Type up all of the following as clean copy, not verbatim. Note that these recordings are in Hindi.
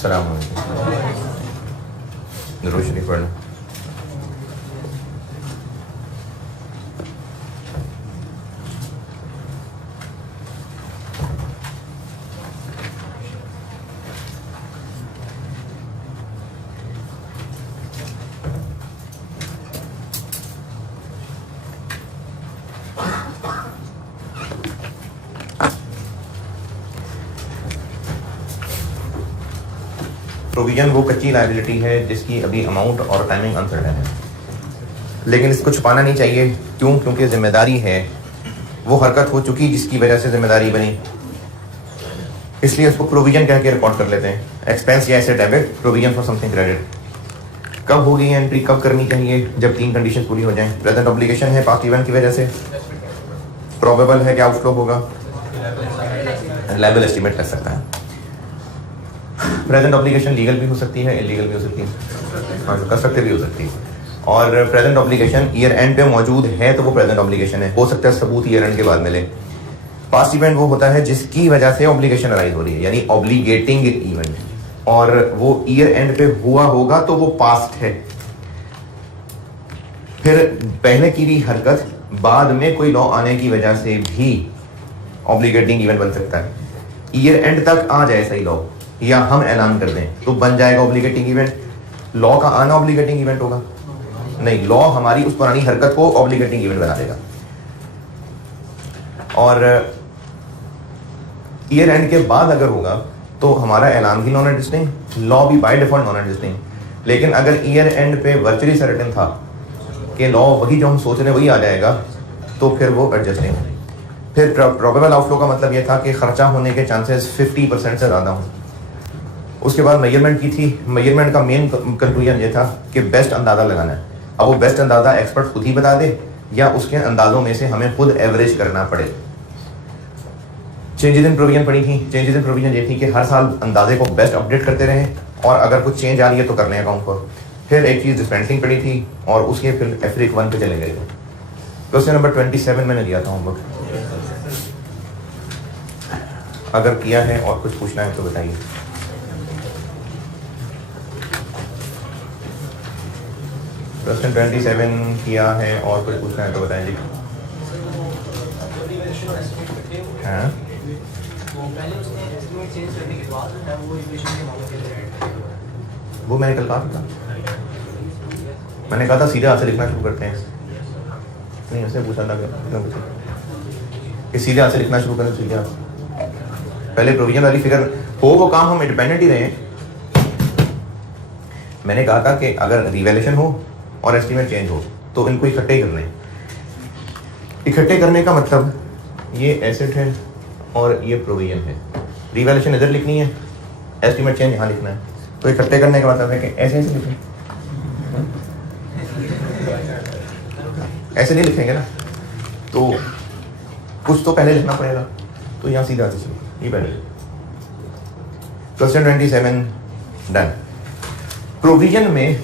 अस्सलाम वालेकुम। दुरूद शरीफ पढ़ना। प्रोविजन वो कच्ची लायबिलिटी है जिसकी अभी अमाउंट और टाइमिंग अनसर्टेन है, लेकिन इसको छुपाना नहीं चाहिए। क्यों? क्योंकि जिम्मेदारी है, वो हरकत हो चुकी जिसकी वजह से जिम्मेदारी बनी, इसलिए उसको प्रोविजन कह के रिकॉर्ड कर लेते हैं। एक्सपेंस या asset debit, provision for something credit. कब होगी एंट्री, कब करनी चाहिए? जब 3 कंडीशन पूरी हो जाएं। प्रेजेंट ऑब्लिगेशन है पास्ट इवेंट की वजह से, प्रोबेबल है कि आउटफ्लो होगा, लायबल एस्टिमेट कर सकता है। प्रेजेंट ऑब्लिगेशन लीगल भी हो सकती है, इलीगल भी हो सकती है, हाँ कर सकते भी हो सकती है। और प्रेजेंट ऑब्लिगेशन ईयर एंड पे मौजूद है तो वो प्रेजेंट ऑब्लिगेशन है, हो सकता है सबूत ईयर एंड के बाद मिले। पास्ट इवेंट वो होता है जिसकी वजह से ऑब्लिगेशन अराइज हो रही है, यानी ऑब्लिगेटिंग इवेंट, और वो ईयर एंड पे हुआ होगा तो वो पास्ट है। फिर पहले की भी हरकत बाद में कोई लॉ आने की वजह से भी ऑब्लिगेटिंग इवेंट बन सकता है। ईयर एंड तक आ जाए सही लॉ, या हम ऐलान कर दें तो बन जाएगा ऑब्लिगेटिंग इवेंट। लॉ का आना ऑब्लिगेटिंग इवेंट होगा? नहीं, लॉ हमारी उस पुरानी हरकत को ऑब्लिगेटिंग इवेंट बना देगा। और ईयर एंड के बाद अगर होगा तो हमारा ऐलान भी नॉन एग्जिस्टिंग, लॉ भी बाय डिफॉल्ट नॉन एग्जिस्टिंग। लेकिन अगर ईयर एंड पे वर्चुअली सर्टेन था कि लॉ वही जो हम सोच रहे हैं वही आ जाएगा, तो फिर वो एडजस्टिंग है। फिर प्रोबेबल आउटफ्लो का मतलब यह था कि खर्चा होने के चांसेस 50% से ज़्यादा हों। उसके बाद मेजरमेंट की थी। मेजरमेंट का मेन कंक्लूजन ये था कि बेस्ट अंदाज़ा लगाना है। अब वो बेस्ट अंदाज़ा एक्सपर्ट खुद ही बता दे या उसके अंदाज़ों में से हमें खुद एवरेज करना पड़े। चेंजेस इन प्रोविजन पड़ी थी। चेंजेस इन प्रोविजन ये थी कि हर साल अंदाजे को बेस्ट अपडेट करते रहें, और अगर कुछ चेंज आ रही है तो करने अकाउंट पर। फिर एक चीज़ डिस्पेंसिंग पड़ी थी, और उसके फिर एफ्रिक 1 पे चले गए थे। क्वेश्चन नंबर 27 मैंने दिया था होमवर्क, अगर किया है और कुछ पूछना है तो बताइए। क्वेश्चन 27 किया है और कुछ पूछना है तो बताएं जी। हाँ, वो मैंने कल कहा था, मैंने कहा था सीधे हाथ से लिखना शुरू करते हैं। नहीं, उसने पूछा था कि सीधे हाथ से लिखना शुरू करें। सीधे हाथ पहले प्रोविजन वाली फिगर हो, वो काम हम इंडिपेंडेंट ही रहे। मैंने कहा था कि अगर रिवैल्यूएशन हो और एस्टीमेट चेंज हो तो इनको इकट्ठे ही करने। इकट्ठे करने का मतलब ये एसेट है और ये प्रोविजन है। रिवैल्यूएशन इधर लिखनी है, एस्टीमेट चेंज यहाँ लिखना है। तो इकट्ठे करने का मतलब है कि ऐसे ऐसे लिखें, ऐसे नहीं लिखेंगे ना, तो कुछ तो पहले लिखना पड़ेगा। तो यहाँ सीधा ये पहले। Question 27 done. प्रोविजन में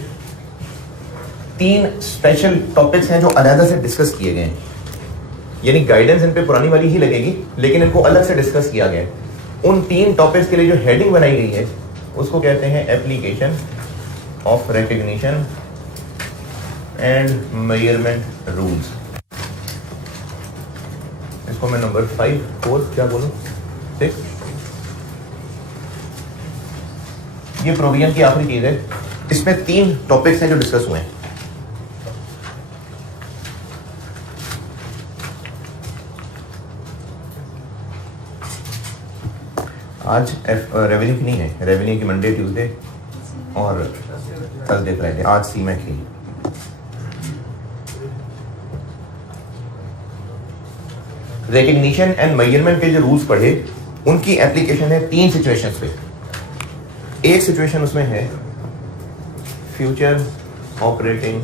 3 स्पेशल टॉपिक्स हैं जो अलग से डिस्कस किए गए हैं, यानी गाइडेंस इन पे पुरानी वाली ही लगेगी, लेकिन इनको अलग से डिस्कस किया गया है। उन 3 टॉपिक्स के लिए जो हेडिंग बनाई गई है उसको कहते हैं application of recognition and measurement rules. इसको मैं नंबर 5 4 क्या बोलूं 6, ये प्रोविजन की आखिरी चीज है। इसमें 3 टॉपिक्स हैं जो डिस्कस हुए हैं। आज रेवेन्यू की नहीं है, रेवेन्यू की मंडे ट्यूसडे और थर्सडे फ्राइडे। आज सीमैक की। रिकग्निशन एंड मेजरमेंट के जो रूल्स पढ़े उनकी एप्लीकेशन है 3 सिचुएशंस पे। एक सिचुएशन उसमें है future operating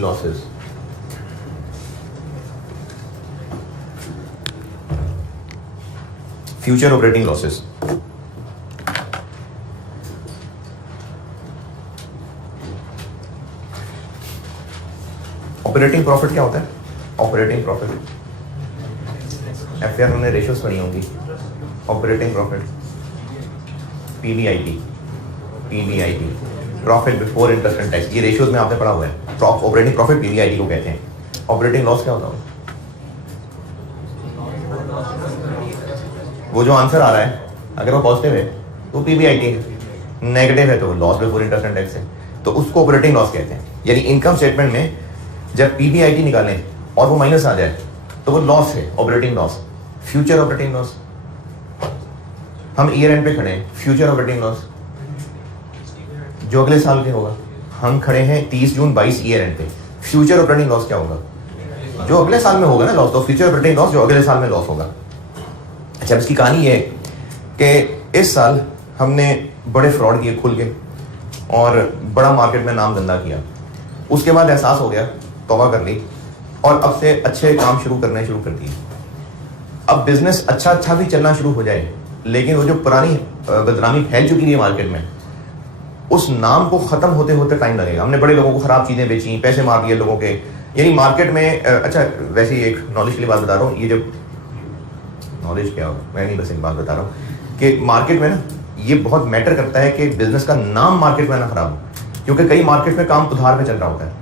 losses. Future operating losses operating profit क्या होता है? ऑपरेटिंग प्रॉफिट एफआईआर में रेशियोज पढ़ी होंगी। Operating profit PBIT, profit before interest and tax, ये रेशियोज में आपने पढ़ा हुआ है। ऑपरेटिंग प्रॉफिट PBIT को कहते हैं। ऑपरेटिंग लॉस क्या होता है? वो जो आंसर आ रहा है अगर वो पॉजिटिव है तो PBIT है, नेगेटिव है तो loss before interest and tax है, तो उसको ऑपरेटिंग लॉस कहते हैं। यानी इनकम स्टेटमेंट में जब PBIT निकालें और वो माइनस आ जाए तो वो लॉस है, operating loss. Future operating loss, हम ईयर एंड पे खड़े हैं, फ्यूचर ऑपरेटिंग लॉस जो अगले साल के होगा। हम खड़े हैं 30 जून 22 ईयर एंड पे, फ्यूचर ऑपरेटिंग लॉस क्या होगा? जो अगले साल में होगा ना लॉस, तो फ्यूचर ऑपरेटिंग लॉस जो अगले साल में लॉस होगा। अच्छा, इसकी कहानी ये है कि इस साल हमने बड़े फ्रॉड किए खुल के और बड़ा मार्केट में नाम धंधा किया। उसके बाद एहसास हो गया, तौबा कर ली और अब से अच्छे काम शुरू करने शुरू कर दिए। अब बिजनेस अच्छा भी चलना शुरू हो जाए, लेकिन वो जो पुरानी बदनामी फैल चुकी है मार्केट में, उस नाम को खत्म होते होते टाइम लगेगा। हमने बड़े लोगों को खराब चीजें बेची, पैसे मार दिए लोगों के, यानी मार्केट में। अच्छा, वैसे ही एक नॉलेज के लिए बात बता रहा हूँ, ये जब नॉलेज क्या हो, मैं नहीं बस एक बात बता रहा हूँ कि मार्केट में ना ये बहुत मैटर करता है कि बिजनेस का नाम मार्केट में ना खराब हो, क्योंकि कई मार्केट में काम उधार में चल रहा होता है,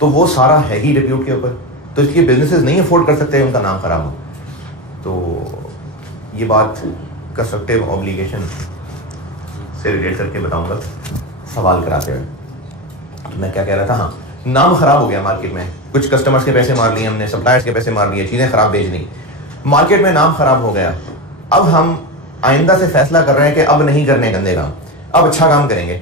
तो वो सारा है ही रिप्यूट के ऊपर, तो इसलिए बिजनेसेस नहीं अफोर्ड कर सकते उनका नाम खराब हो। तो ये बात कंस्ट्रक्टिव ऑब्लिगेशन से रिलेट करके बताऊंगा सवाल कराते हुए। तो मैं क्या कह रहा था, हाँ, नाम खराब हो गया मार्केट में, कुछ कस्टमर्स के पैसे मार लिए हमने, सप्लायर्स के पैसे मार लिए, चीजें खराब भेज दी, मार्केट में नाम खराब हो गया। अब हम आइंदा से फैसला कर रहे हैं कि अब नहीं करने गंदे काम, अब अच्छा काम करेंगे।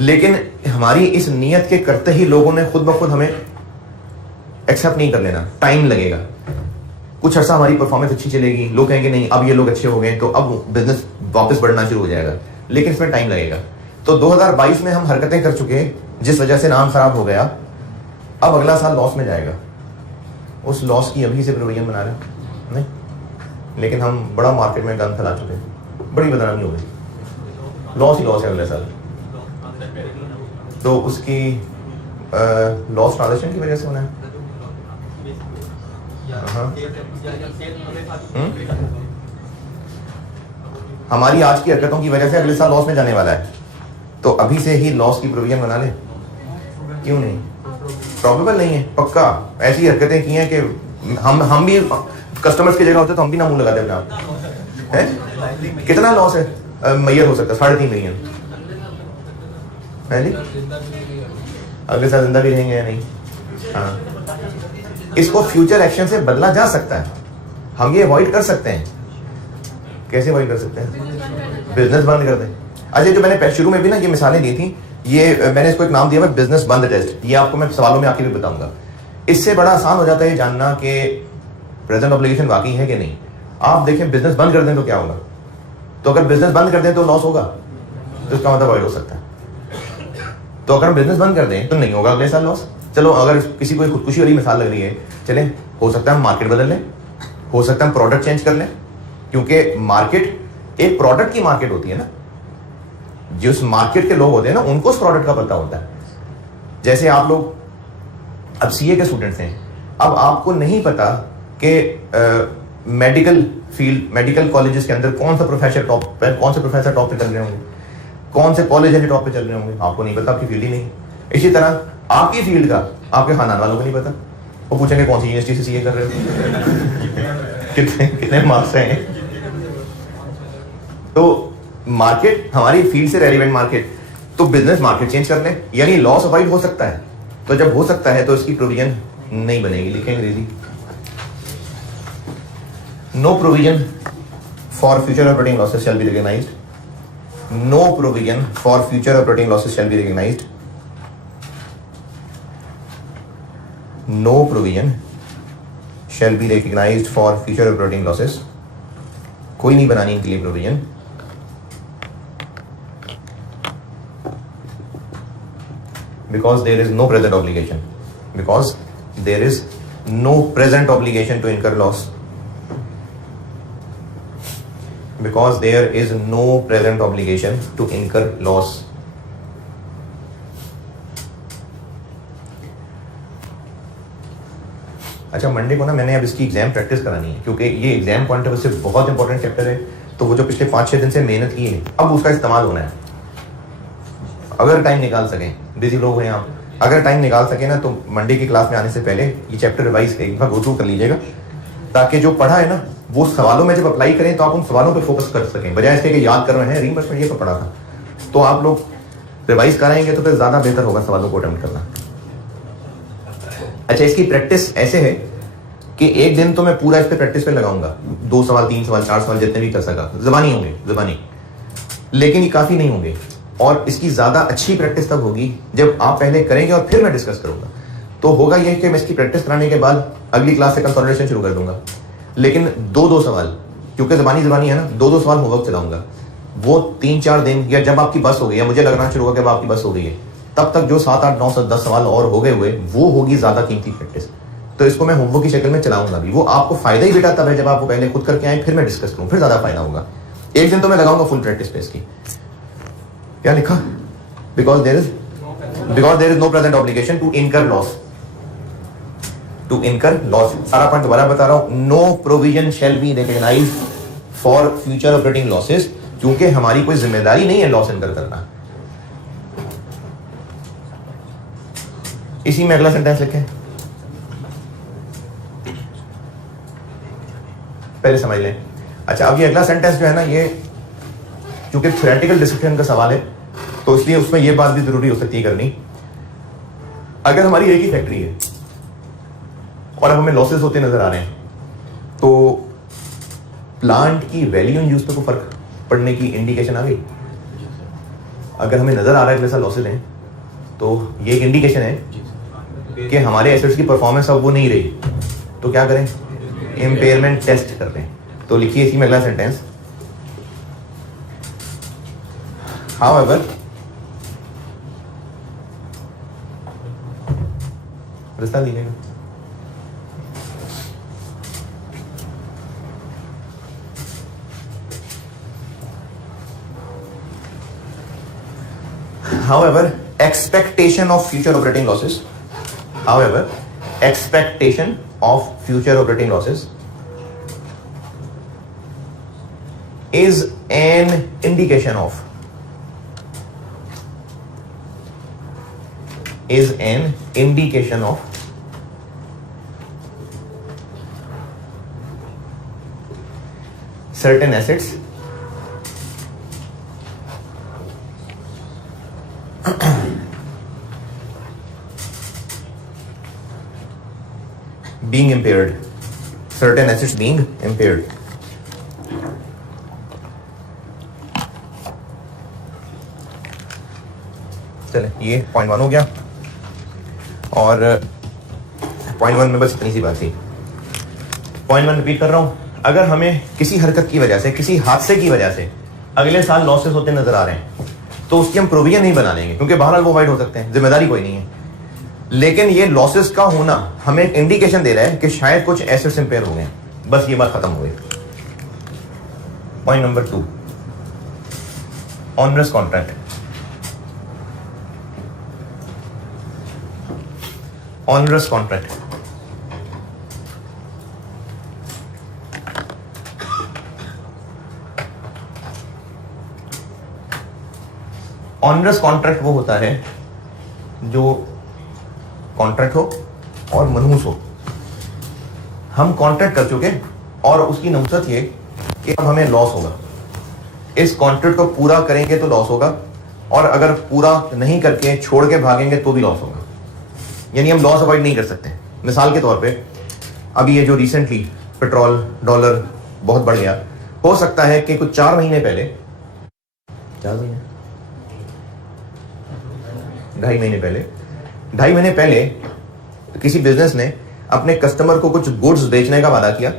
लेकिन हमारी इस नीयत के करते ही लोगों ने खुद ब खुद हमें एक्सेप्ट नहीं कर लेना, टाइम लगेगा। कुछ अर्सा हमारी परफॉर्मेंस अच्छी चलेगी, लोग कहेंगे नहीं अब ये लोग अच्छे हो गए तो अब बिजनेस वापस बढ़ना शुरू हो जाएगा, लेकिन इसमें टाइम लगेगा। तो 2022 में हम हरकतें कर चुके जिस वजह से नाम खराब हो गया, अब अगला साल लॉस में जाएगा। उस लॉस की अभी से प्रोविजन बना रहे हैं नहीं, लेकिन हम बड़ा मार्केट में गन फैला चुके हैं, बड़ी बदनामी हो गई, लॉस ही लॉस है अगले साल। तो उसकी लॉस ट्रांजेक्शन की वजह से होना है। हमारी आज की हरकतों की वजह से अगले साल लॉस में जाने वाला है, तो अभी से ही लॉस की प्रोविजन बना ले। क्यों नहीं? प्रॉबेबल नहीं है, पक्का ऐसी हरकतें की हैं कि हम भी कस्टमर्स की जगह होते तो हम भी ना मुंह लगाते अपने आप है। कितना लॉस है मैयर हो सकता है? 3.5 मिलियन है जी। अगले साल जिंदा भी रहेंगे या नहीं? हाँ, इसको फ्यूचर एक्शन से बदला जा सकता है, हम ये अवॉइड कर सकते हैं। कैसे अवॉइड कर सकते हैं? बिजनेस बंद कर दें। अच्छा, जो मैंने शुरू में भी ना ये मिसालें दी थी, ये मैंने इसको एक नाम दिया है बिजनेस बंद टेस्ट। ये आपको मैं सवालों में आके भी बताऊंगा। इससे बड़ा आसान हो जाता है जानना कि प्रेजेंट ऑब्लिगेशन वाकई है कि नहीं। आप देखें बिजनेस बंद कर दें तो क्या होगा, तो अगर बिजनेस बंद कर दें तो लॉस होगा, तो इसका मतलब अवॉइड हो सकता है। तो अगर हम बिजनेस बंद कर दें तो नहीं होगा अगले साल लॉस। चलो, अगर किसी को खुदकुशी वाली मिसाल लग रही है, चले, हो सकता है हम मार्केट बदल लें, हो सकता है हम प्रोडक्ट चेंज कर लें, क्योंकि मार्केट एक प्रोडक्ट की मार्केट होती है ना। जिस मार्केट के लोग होते हैं ना, उनको उस प्रोडक्ट का पता होता है। जैसे आप लोग अब CA के स्टूडेंट्स हैं, अब आपको नहीं पता कि मेडिकल फील्ड, मेडिकल कॉलेजेस के अंदर कौन सा प्रोफेसर टॉप पे चल रहे होंगे, कौन से कॉलेज है जो टॉप पे चल रहे होंगे, आपको नहीं पता, आपकी फील्ड ही नहीं। इसी तरह आपकी फील्ड का आपके खानदान वालों को नहीं पता, वो पूछेंगे कौन सी यूनिवर्सिटी से CA कर रहे हो कितने मार्क्स हैं। तो मार्केट हमारी फील्ड से रेलिवेंट मार्केट, तो बिजनेस मार्केट चेंज कर ले, यानी लॉस अवॉइड हो सकता है। तो जब हो सकता है तो इसकी प्रोविजन नहीं बनेगी। लिखें Angrezi, no provision for future operating losses shall be recognised. No provision for future operating losses shall be recognised. No provision shall be recognised for future operating losses. कोई नहीं बनानी इनके लिए provision. Because there is no present obligation. Because there is no present obligation to incur loss. Because there is no present obligation to incur loss. अच्छा, मंडे को ना मैंने अब इसकी एग्जाम प्रैक्टिस करानी है, क्योंकि ये एग्जाम पॉइंट ऑफ व्यू से बहुत इंपॉर्टेंट चैप्टर है। तो वो जो पिछले 5-6 दिन से मेहनत की है अब उसका इस्तेमाल होना है। अगर टाइम निकाल सकें, बिजी लोग हैं आप, अगर टाइम निकाल सके ना तो मंडे की क्लास में आने से पहले ये चैप्टर रिवाइज एक बार गो थ्रू कर लीजिएगा, ताकि जो पढ़ा है ना वो सवालों में जब अप्लाई करें तो आप उन सवालों पे फोकस कर सकें, बजाय इसके कि याद कर रहे हैं रीइंबर्समेंट ये तो पढ़ा था। तो आप लोग रिवाइज कराएंगे तो फिर ज़्यादा बेहतर होगा सवालों को अटेम्प्ट करना। अच्छा, इसकी प्रैक्टिस ऐसे है कि एक दिन तो मैं पूरा इस पे प्रैक्टिस पे लगाऊंगा, 2 सवाल 3 सवाल 4 सवाल जितने भी कर सका, ज़बानी होंगे ज़बानी, लेकिन ये काफ़ी नहीं होंगे। और इसकी ज़्यादा अच्छी प्रैक्टिस तब होगी जब आप पहले करेंगे और फिर मैं डिस्कस करूंगा। तो होगा ये कि मैं इसकी प्रैक्टिस कराने के बाद अगली क्लास से कंसोलिडेशन शुरू कर दूंगा, लेकिन 2-2 सवाल, क्योंकि ज़बानी है ना, 2-2 सवाल होमवर्क चलाऊंगा। वो 3-4 दिन या जब आपकी बस हो गई, या मुझे लगना शुरू होगा कि अब आपकी बस हो गई है, तब तक जो 7, 8, 9, 10 सवाल और हो गए हुए, वो होगी ज़्यादा कीमती प्रैक्टिस। तो इसको मैं होमवर्क की शक्ल में चलाऊंगा भी। वो आपको फायदा ही बेटा तब है जब आप वो पहले खुद करके आए फिर मैं डिस्कस करूँ, फिर ज़्यादा फायदा होगा। एक दिन तो मैं लगाऊंगा फुल प्रैक्टिस पे इसकी। क्या लिखा? Because there is no present obligation to incur loss, to incur loss. सारा पॉइंट दोबारा बता रहा हूं, no provision shall be recognised for future operating losses, क्योंकि हमारी कोई जिम्मेदारी नहीं है लॉस इनकर करना। इसी में अगला सेंटेंस लिखें, पहले समझ लें। अच्छा, अब ये अगला सेंटेंस जो है ना, ये क्योंकि थ्योरेटिकल डिस्कशन का सवाल है तो इसलिए उसमें ये बात भी जरूरी हो सकती है करनी। अगर हमारी एक ही फैक्ट्री है और अब हमें लॉसेस होते नजर आ रहे हैं, तो प्लांट की वैल्यू इन यूज पे को फर्क पड़ने की इंडिकेशन आ गई। अगर हमें नजर आ रहा है कि ऐसा लॉसेस हैं, तो ये एक इंडिकेशन है कि हमारे एसेट्स की परफॉर्मेंस अब वो नहीं रही, तो क्या करें? इम्पेयरमेंट टेस्ट करते हैं। तो लिखिए इसी में अगला सेंटेंस, हाउएवर रिश्ता दीजिएगा, however expectation of future operating losses is an indication of certain assets being impaired, certain assets being impaired. चले, ये पॉइंट 1 हो गया। और पॉइंट 1 में बस इतनी सी बात थी। पॉइंट 1 रिपीट कर रहा हूं, अगर हमें किसी हरकत की वजह से, किसी हादसे की वजह से अगले साल लॉसेस होते नजर आ रहे हैं, तो उसकी हम प्रोविजन नहीं बना लेंगे, क्योंकि बहरहाल वो वाइड हो सकते हैं, जिम्मेदारी कोई नहीं है। लेकिन ये लॉसेस का होना हमें एक इंडिकेशन दे रहा है कि शायद कुछ एसेट्स इंपेयर हो गए। बस ये बात खत्म हो गई। Point number 2, onerous contract. Onerous contract, onerous contract वो होता है जो कॉन्ट्रैक्ट हो और मनहूस हो। हम कॉन्ट्रैक्ट कर चुके और उसकी नहुसत ये कि अब हमें लॉस होगा, इस कॉन्ट्रैक्ट को पूरा करेंगे तो लॉस होगा, और अगर पूरा नहीं करके छोड़ के भागेंगे तो भी लॉस होगा। यानी हम लॉस अवॉइड नहीं कर सकते। मिसाल के तौर पे अभी ये जो रिसेंटली पेट्रोल डॉलर बहुत बढ़ गया, हो सकता है कि कुछ 4 महीने पहले, 2.5 महीने पहले किसी बिजनेस ने अपने कस्टमर को कुछ गुड्स बेचने का वादा किया,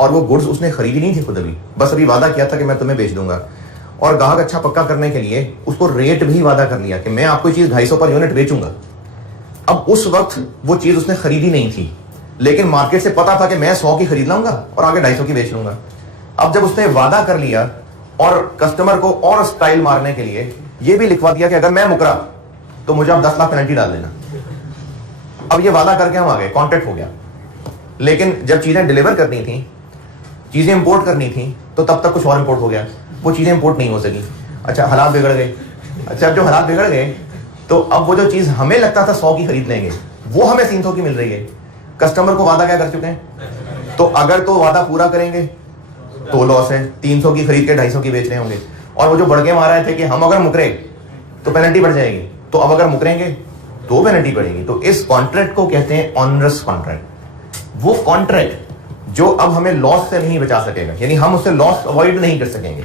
और वो गुड्स उसने खरीदी नहीं थी खुद, बस अभी वादा किया था कि मैं तुम्हें बेच दूंगा, और ग्राहक अच्छा पक्का करने के लिए उसको रेट भी वादा कर लिया कि मैं आपको चीज 250 पर यूनिट बेचूंगा। अब उस वक्त वो चीज उसने खरीदी नहीं थी, लेकिन मार्केट से पता था कि मैं 100 की खरीद लाऊंगा और आगे 250 की बेच लूंगा। अब जब उसने वादा कर लिया और कस्टमर को और स्टाइल मारने के लिए ये भी लिखवा दिया कि अगर मैं मुकरा तो मुझे आप 10 लाख पेनल्टी डाल देना। अब ये वादा करके हम आ गए, कॉन्ट्रैक्ट हो गया। लेकिन जब चीजें डिलीवर करनी थी, चीजें इंपोर्ट करनी थी तो तब तक कुछ और इंपोर्ट हो गया, वो चीजें इंपोर्ट नहीं हो सकी। अच्छा, हालात बिगड़ गए। अच्छा, अब जो हालात बिगड़ गए तो अब वो जो चीज हमें लगता था 100 की खरीद लेंगे वो हमें 300 की मिल रही है। कस्टमर को वादा क्या कर चुके हैं, तो अगर तो वादा पूरा करेंगे तो लॉस है, 300 की खरीद के 250 की बेच रहे होंगे। और वो जो बढ़ के मार रहे थे कि हम अगर मुकरे तो पेनल्टी बढ़ जाएगी, तो अब अगर मुकरेंगे तो पेनल्टी बढ़ेगी। तो इस कॉन्ट्रैक्ट को कहते हैं ऑनरस कॉन्ट्रैक्ट। वो कॉन्ट्रैक्ट जो अब हमें लॉस से नहीं बचा सकेगा, यानी हम उससे लॉस अवॉइड नहीं कर सकेंगे।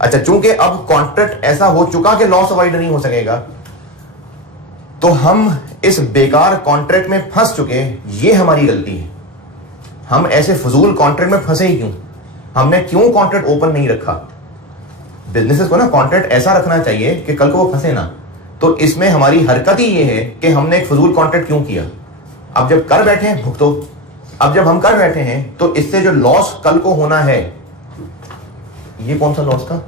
अच्छा, चूंकि अब कॉन्ट्रैक्ट ऐसा हो चुका कि लॉस अवॉइड नहीं हो सकेगा, तो हम इस बेकार कॉन्ट्रैक्ट में फंस चुके हैं, ये हमारी गलती है। हम ऐसे फजूल कॉन्ट्रैक्ट में फंसे ही क्यों, हमने क्यों कॉन्ट्रैक्ट ओपन नहीं रखा। बिजनेसेस को ना कॉन्ट्रैक्ट ऐसा रखना चाहिए कि कल को वो फंसे ना। तो इसमें हमारी हरकत ही ये है कि हमने एक फजूल कॉन्ट्रैक्ट क्यों किया। अब जब कर बैठे हैं भुगतो, अब जब हम कर बैठे हैं तो इससे जो लॉस कल को होना है, ये कौन सा लॉस था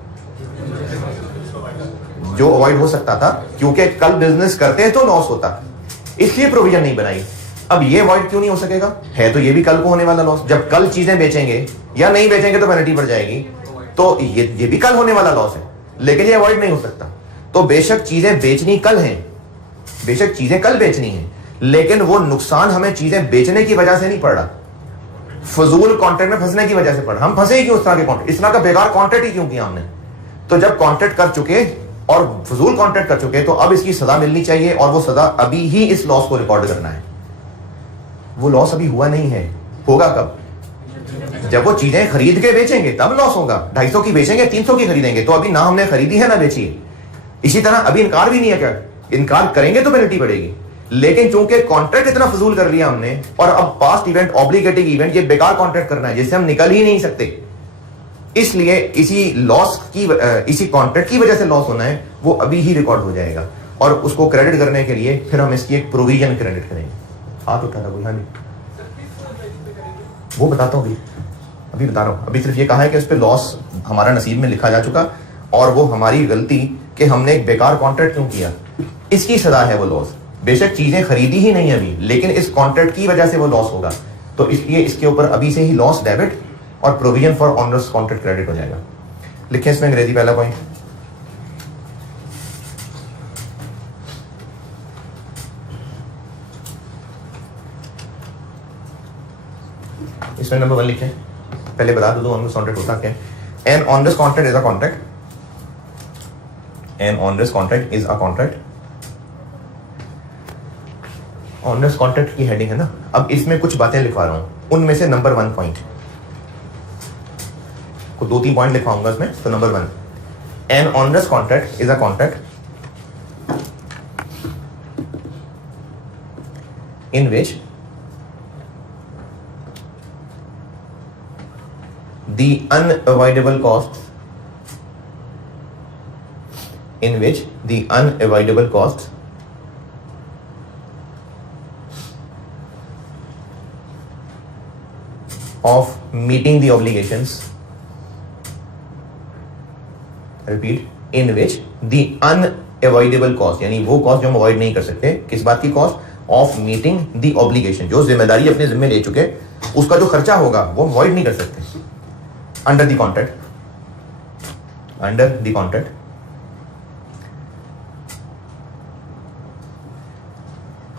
जो अवॉइड हो सकता था, क्योंकि कल बिजनेस करते तो लॉस होता, इसलिए प्रोविजन नहीं बनाई। अब ये अवॉइड क्यों नहीं हो सकेगा, है तो ये भी कल को होने वाला लॉस। जब कल चीजें बेचेंगे या नहीं बेचेंगे तो पेनल्टी बढ़ जाएगी, तो ये भी कल होने वाला लॉस है, लेकिन ये अवॉइड नहीं हो सकता। तो बेशक चीजें बेचनी कल हैं, बेशक चीजें कल बेचनी है, लेकिन वो नुकसान हमें चीजें बेचने की वजह से नहीं पड़ रहा, फजूल कॉन्ट्रैक्ट में फंसने की वजह से पड़ रहा। हम फंसे ही क्यों इस तरह के कॉन्ट्रैक्ट, इस तरह का बेकार कॉन्ट्रैक्ट ही क्यों किया हमने। तो जब कॉन्ट्रैक्ट कर चुके और फजूल कॉन्ट्रैक्ट कर चुके, तो अब इसकी सजा मिलनी चाहिए, और वो सजा अभी ही इस लॉस को रिकॉर्ड करना है। वो लॉस अभी हुआ नहीं है, होगा कब, जब वो चीजें खरीद के बेचेंगे तब लॉस होगा। 250 की बेचेंगे, 300 की खरीदेंगे, तो अभी ना हमने खरीदी है ना बेची है। इसी तरह अभी इनकार भी नहीं है, क्या इनकार करेंगे तो पेनल्टी पड़ेगी, लेकिन चूंकि कॉन्ट्रैक्ट इतना फजूल कर लिया हमने, और अब पास्ट इवेंट, ऑब्लिगेटिंग इवेंट, ये बेकार कॉन्ट्रैक्ट करना है जिससे हम निकल ही नहीं सकते, इसलिए इसी लॉस की, इसी कॉन्ट्रैक्ट की वजह से लॉस होना है, वो अभी ही रिकॉर्ड हो जाएगा। और उसको क्रेडिट करने के लिए फिर हम इसकी एक प्रोविजन क्रेडिट करेंगे। हाथ उठा रहा कोई, हाँ जी, वो बताता हूँ अभी बता रहा हूँ। अभी सिर्फ ये कहा है कि उस पर लॉस हमारा नसीब में लिखा जा चुका, और वो हमारी गलती कि हमने एक बेकार कॉन्ट्रैक्ट क्यों किया, इसकी सजा है वो लॉस। बेशक चीजें खरीदी ही नहीं अभी, लेकिन इस कॉन्ट्रैक्ट की वजह से वो लॉस होगा, तो इसलिए इसके ऊपर अभी से ही लॉस डेबिट और provision for onerous contract credit हो जाएगा। लिखें इसमें अंग्रेजी पहला पॉइंट, इसमें नंबर 1 लिखें। पहले बता दो ऑनरस कॉन्ट्रैक्ट होता क्या है। An onerous contract is a contract, an onerous contract is a contract. Onerous contract की हेडिंग है ना। अब इसमें कुछ बातें लिखवा रहा हूं, उनमें से नंबर 1 पॉइंट को 2-3 पॉइंट लिखवाऊंगा इसमें। तो number 1, an onerous contract is a contract in which the unavoidable costs of meeting the obligations, repeat, in which the unavoidable cost, यानी वो कॉस्ट जो हम अवॉइड नहीं कर सकते, किस बात की cost, of meeting the obligation, जो जिम्मेदारी अपने जिम्मे ले चुके उसका जो खर्चा होगा वो अवॉइड नहीं कर सकते, अंडर द कॉन्ट्रैक्ट,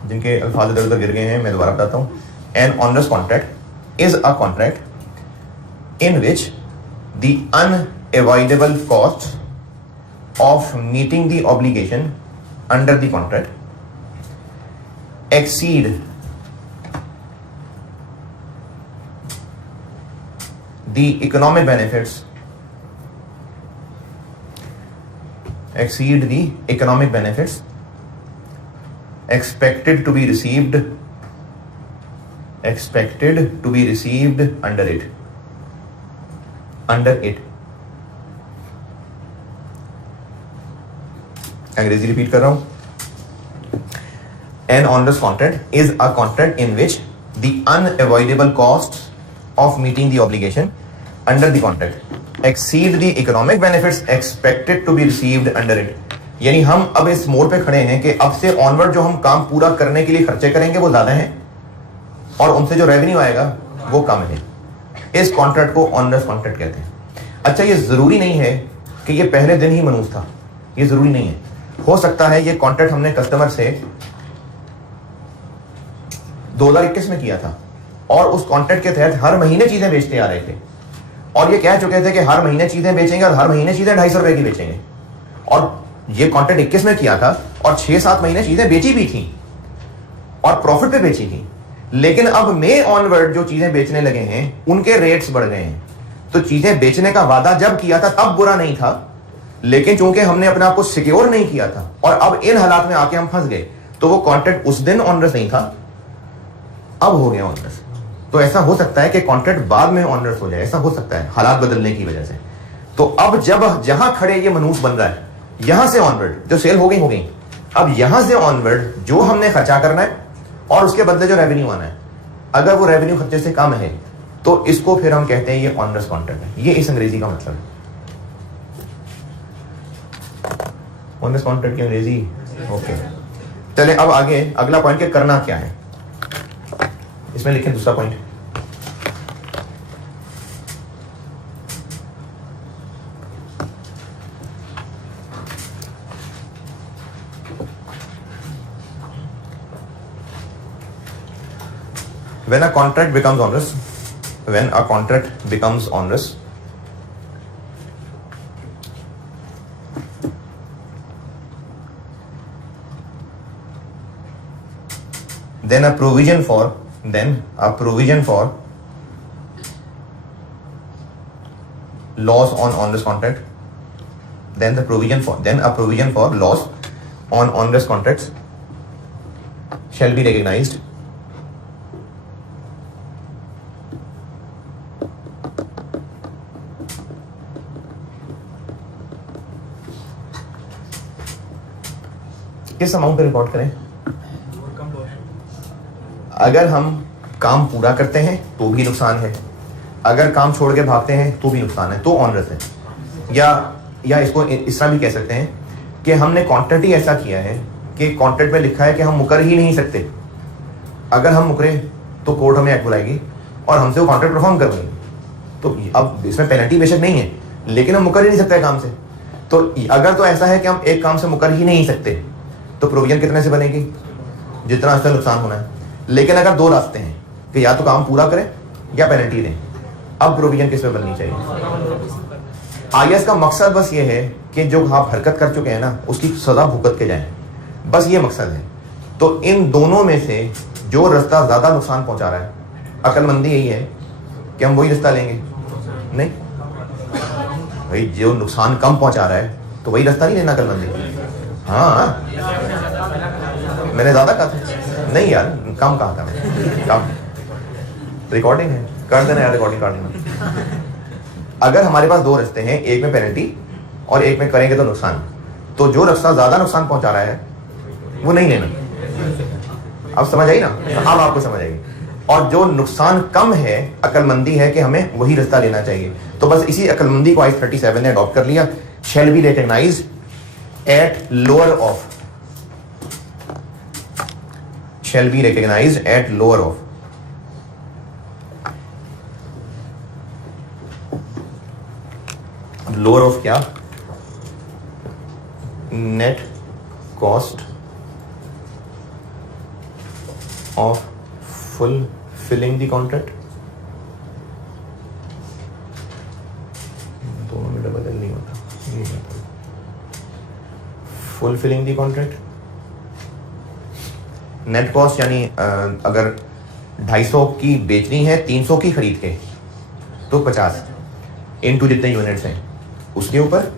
जिनके अल्फाज इधर उधर गिर गए हैं मैं दोबारा बताता हूं। An onerous contract is a contract in which the unavoidable cost of meeting the obligation under the contract exceed the economic benefits expected to be received under it अंग्रेजी रिपीट कर रहा हूं। An onerous contract is a contract in which the unavoidable costs of meeting the obligation under the contract exceed the economic benefits expected to be received under it। यानी हम अब इस मोड़ पे खड़े हैं कि अब से ऑनवर्ड जो हम काम पूरा करने के लिए खर्चे करेंगे वो ज्यादा हैं और उनसे जो रेवेन्यू आएगा वो कम है। इस कॉन्ट्रैक्ट को ऑनरस कॉन्ट्रैक्ट कहते हैं। अच्छा, ये जरूरी नहीं है कि ये पहले दिन ही मनूस था, ये जरूरी नहीं है। हो सकता है ये कॉन्ट्रैक्ट हमने कस्टमर से 2021 में किया था और उस कॉन्ट्रैक्ट के तहत हर महीने चीजें बेचते आ रहे थे और ये कह चुके थे कि हर महीने चीजें बेचेंगे और हर महीने चीजें 250 रुपए की बेचेंगे, और ये कॉन्ट्रैक्ट 21 में किया था और 6-7 महीने चीजें बेची भी थी और प्रॉफिट पे बेची थी। लेकिन अब मई ऑनवर्ड जो चीजें बेचने लगे हैं उनके रेट्स बढ़ गए हैं। तो चीजें बेचने का वादा जब किया था तब बुरा नहीं था, लेकिन चूंकि हमने अपने आप को सिक्योर नहीं किया था और अब इन हालात में आके हम फंस गए, तो वो कॉन्ट्रैक्ट उस दिन ऑनरस नहीं था, अब हो गया ऑनरस। तो ऐसा हो सकता है कि कॉन्ट्रैक्ट बाद में ऑनरस हो जाए, ऐसा हो सकता है हालात बदलने की वजह से। तो अब जब जहां खड़े ये मनूस बन रहा है, यहां से ऑनवर्ड जो सेल हो गई, अब यहां से ऑनवर्ड जो हमने खर्चा करना है और उसके बदले जो रेवेन्यू आना है, अगर वो रेवेन्यू खर्चे से कम है तो इसको फिर हम कहते हैं ये ऑनरस कॉन्ट्रैक्ट है। ये इस अंग्रेजी का मतलब है। ऑनरस कॉन्ट्रैक्ट की अंग्रेजी ओके। चले अब आगे अगला पॉइंट के करना क्या है, इसमें लिखें दूसरा point. When a contract becomes onerous, then a provision for loss on onerous contract, then a provision for loss on onerous contracts shall be recognized किस अमाउंट पे रिकॉर्ड करें। अगर हम काम पूरा करते हैं तो भी नुकसान है, अगर काम छोड़ के भागते हैं तो भी नुकसान है, तो ऑनरस है। या इसको इस तरह भी कह सकते हैं कि हमने कॉन्ट्रैक्ट ही ऐसा किया है कि कॉन्ट्रैक्ट में लिखा है कि हम मुकर ही नहीं सकते। अगर हम मुकरे तो कोर्ट हमें एक्ट बुलाएगी और हमसे वो कॉन्ट्रैक्ट परफॉर्म करवाएगी। तो अब इसमें पेनल्टी बेशक नहीं है, लेकिन हम मुकर ही नहीं सकते काम से। तो अगर तो ऐसा है कि हम एक काम से मुकर ही नहीं सकते तो प्रोविजन कितने से बनेगी, जितना उसका नुकसान होना है। लेकिन अगर दो रास्ते हैं कि या तो काम पूरा करें या पेनल्टी दें, अब प्रोविजन किस पे बननी चाहिए। आईएएस का मकसद बस ये है कि जो आप हरकत कर चुके हैं ना उसकी सजा भुगत के जाएं, बस ये मकसद है। तो इन दोनों में से जो रास्ता ज्यादा नुकसान पहुंचा रहा है, अक्लमंदी यही है कि हम वही रास्ता लेंगे। नहीं भाई, जो नुकसान कम पहुंचा रहा है तो वही रास्ता नहीं लेना अक्लमंदी। हाँ मैंने ज्यादा कहा था, नहीं यार कम कहा था मैंने, कम। रिकॉर्डिंग है, कर देना यार रिकॉर्डिंग कर देना। अगर हमारे पास दो रास्ते हैं, एक में पेनल्टी और एक में करेंगे तो नुकसान, तो जो रास्ता ज्यादा नुकसान पहुंचा रहा है वो नहीं लेना। अब समझ आई ना, अब आपको समझ आएगी। और जो नुकसान कम है, अक्लमंदी है कि हमें वही रास्ता लेना चाहिए। तो बस इसी अक्लमंदी को आई 37 ने अडॉप्ट कर लिया। Shall be recognised at lower of, shall be recognized at lower of, lower of क्या, net cost of fulfilling the contract। दोनों में डबल नहीं होता, फुलफिलिंग दी कॉन्ट्रैक्ट। नेट कॉस्ट यानी अगर 250 की बेचनी है 300 की खरीद के, तो 50 इनटू जितने यूनिट्स हैं उसके ऊपर,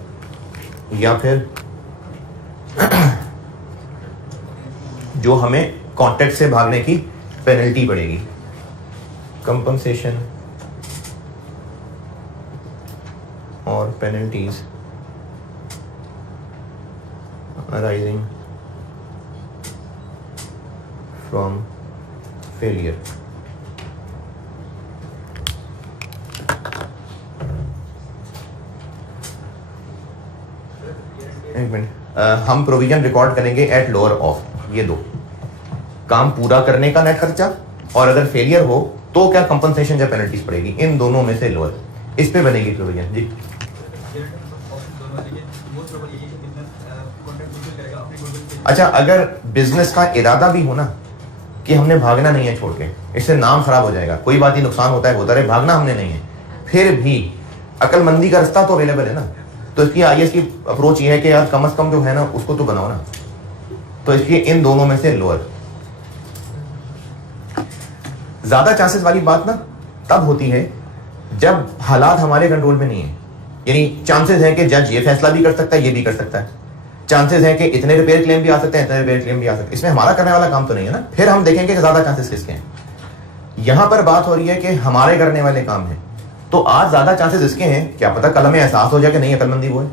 या फिर जो हमें कॉन्ट्रैक्ट से भागने की पेनल्टी पड़ेगी, कंपनसेशन और पेनल्टीज arising from failure। एक मिनट, हम प्रोविजन रिकॉर्ड करेंगे एट लोअर ऑफ ये दो, काम पूरा करने का नेट खर्चा, और अगर फेलियर हो तो क्या कंपनसेशन या पेनल्टीज पड़ेगी? इन दोनों में से लोअर, इस पे बनेगी प्रोविजन जी। अच्छा, अगर बिजनेस का इरादा भी हो ना कि हमने भागना नहीं है छोड़ के, इससे नाम खराब हो जाएगा, कोई बात ही, नुकसान होता है होता रहे, भागना हमने नहीं है, फिर भी अकलमंदी का रास्ता तो अवेलेबल है ना। तो इसकी आईएएस की अप्रोच ये है कि यार कम से कम जो है ना उसको तो बनाओ ना। तो इसलिए इन दोनों में से लोअर। ज्यादा चांसेस वाली बात ना तब होती है जब हालात हमारे कंट्रोल में नहीं है, यानी चांसेस है कि जज ये फैसला भी कर सकता है, ये भी कर सकता है, चांसेस है कि इतने रिपेयर क्लेम भी आ सकते हैं, इतने रिपेयर क्लेम भी आ सकते हैं, इसमें हमारा करने वाला काम तो नहीं है ना। फिर हम देखेंगे कि ज्यादा चांसेस किसके हैं। यहां पर बात हो रही है कि हमारे करने वाले काम है, तो आज ज्यादा चांसेस इसके हैं, क्या पता कल हमें एहसास हो जाए कि नहीं अकलमंदी वो है,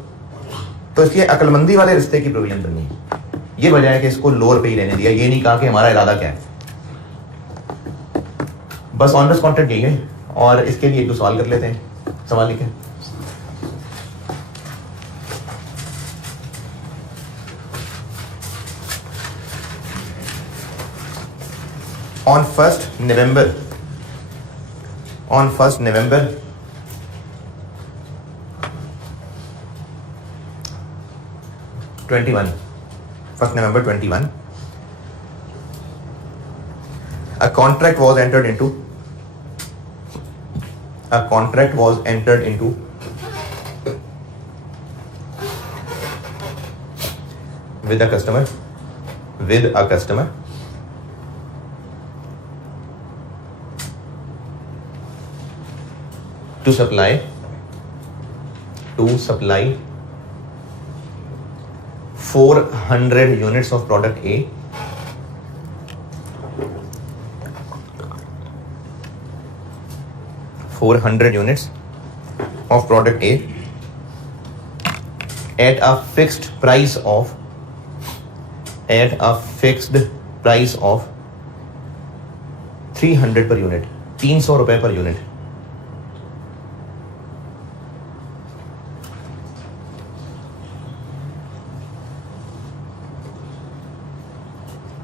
तो इसलिए अकलमंदी वाले रिश्ते की प्रोविजन करनी है। ये वजह है कि इसको लोअर पे ही रहने दिया, ये नहीं कहा कि हमारा इरादा क्या है। बस ऑनर्स कॉन्ट्रैक्ट यही है, और इसके लिए एक दो सवाल कर लेते हैं। सवाल लिखें। On 1st November 21, a contract was entered into with a customer to supply 400 units of product A at a fixed price of 300 per unit, 300 रुपए per unit.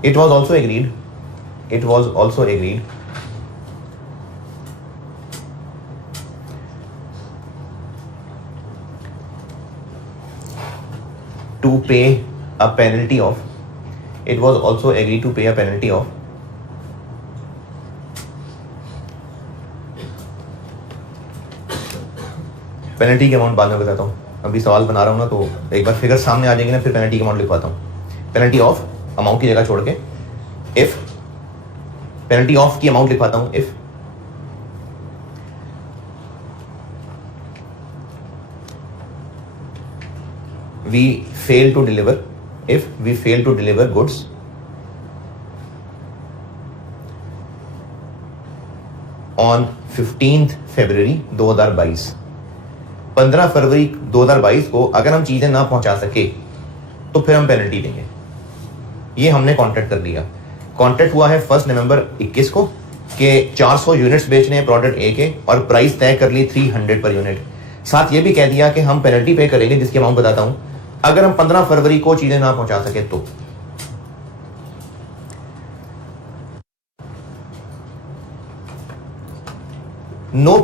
It was also agreed to pay a penalty of penalty के अमाउंट बाद में बताता हूँ, अभी सवाल बना रहा हूँ ना, तो एक बार फिगर सामने आ जाएगी ना, फिर पेनल्टी के अमाउंट लिखवाता हूँ। पेनल्टी ऑफ अमाउंट की जगह छोड़ के इफ, पेनल्टी ऑफ की अमाउंट लिखवाता हूं, if we fail to deliver goods on 15th February 2022, 15 फरवरी 2022 को अगर हम चीजें ना पहुंचा सके तो फिर हम पेनल्टी देंगे। ये हमने कॉन्ट्रैक्ट कर लिया। कॉन्ट्रैक्ट हुआ है 1 नवंबर 21 को कि 400 यूनिट्स बेचने हैं प्रोडक्ट ए के, और प्राइस तय कर ली 300 पर यूनिट। साथ ये भी कह दिया कि हम पेनल्टी पे करेंगे, जिसकी अमाउंट बताता हूं, अगर हम 15 फरवरी को चीजें ना पहुंचा सके तो। No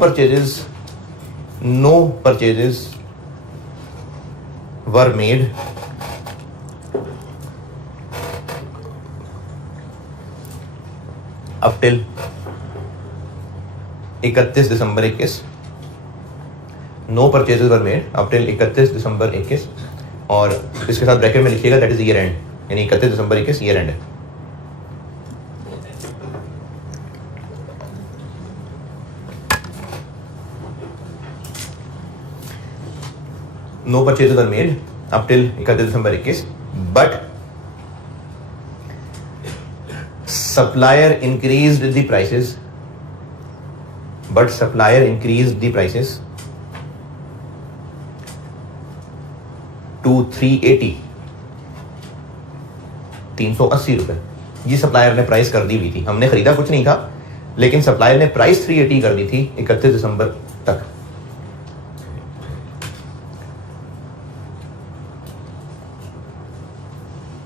purchases were made up till 31 December 21। No purchases were made up till 31 December 21, और इसके साथ ब्रैकेट में लिखिएगा दैट इज ईयर एंड, यानी 31 दिसंबर 21 ईयर एंड है। No purchases were made up till 31 December 21, but supplier increased the prices to 380, 380 रुपए। ये सप्लायर ने प्राइस कर दी हुई थी, हमने खरीदा कुछ नहीं था, लेकिन सप्लायर ने प्राइस 380 कर दी थी 31 दिसंबर तक।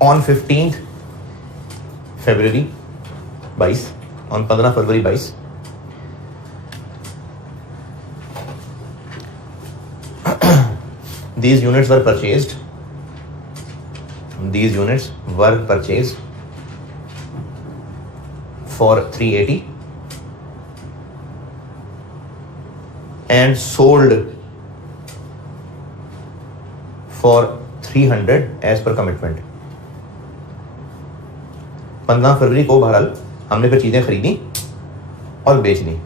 On 15 February 22, these units were purchased for 380 and sold for 300 as per commitment. 15 फरवरी को बहरहाल हमने फिर चीजें खरीदी और बेच दी।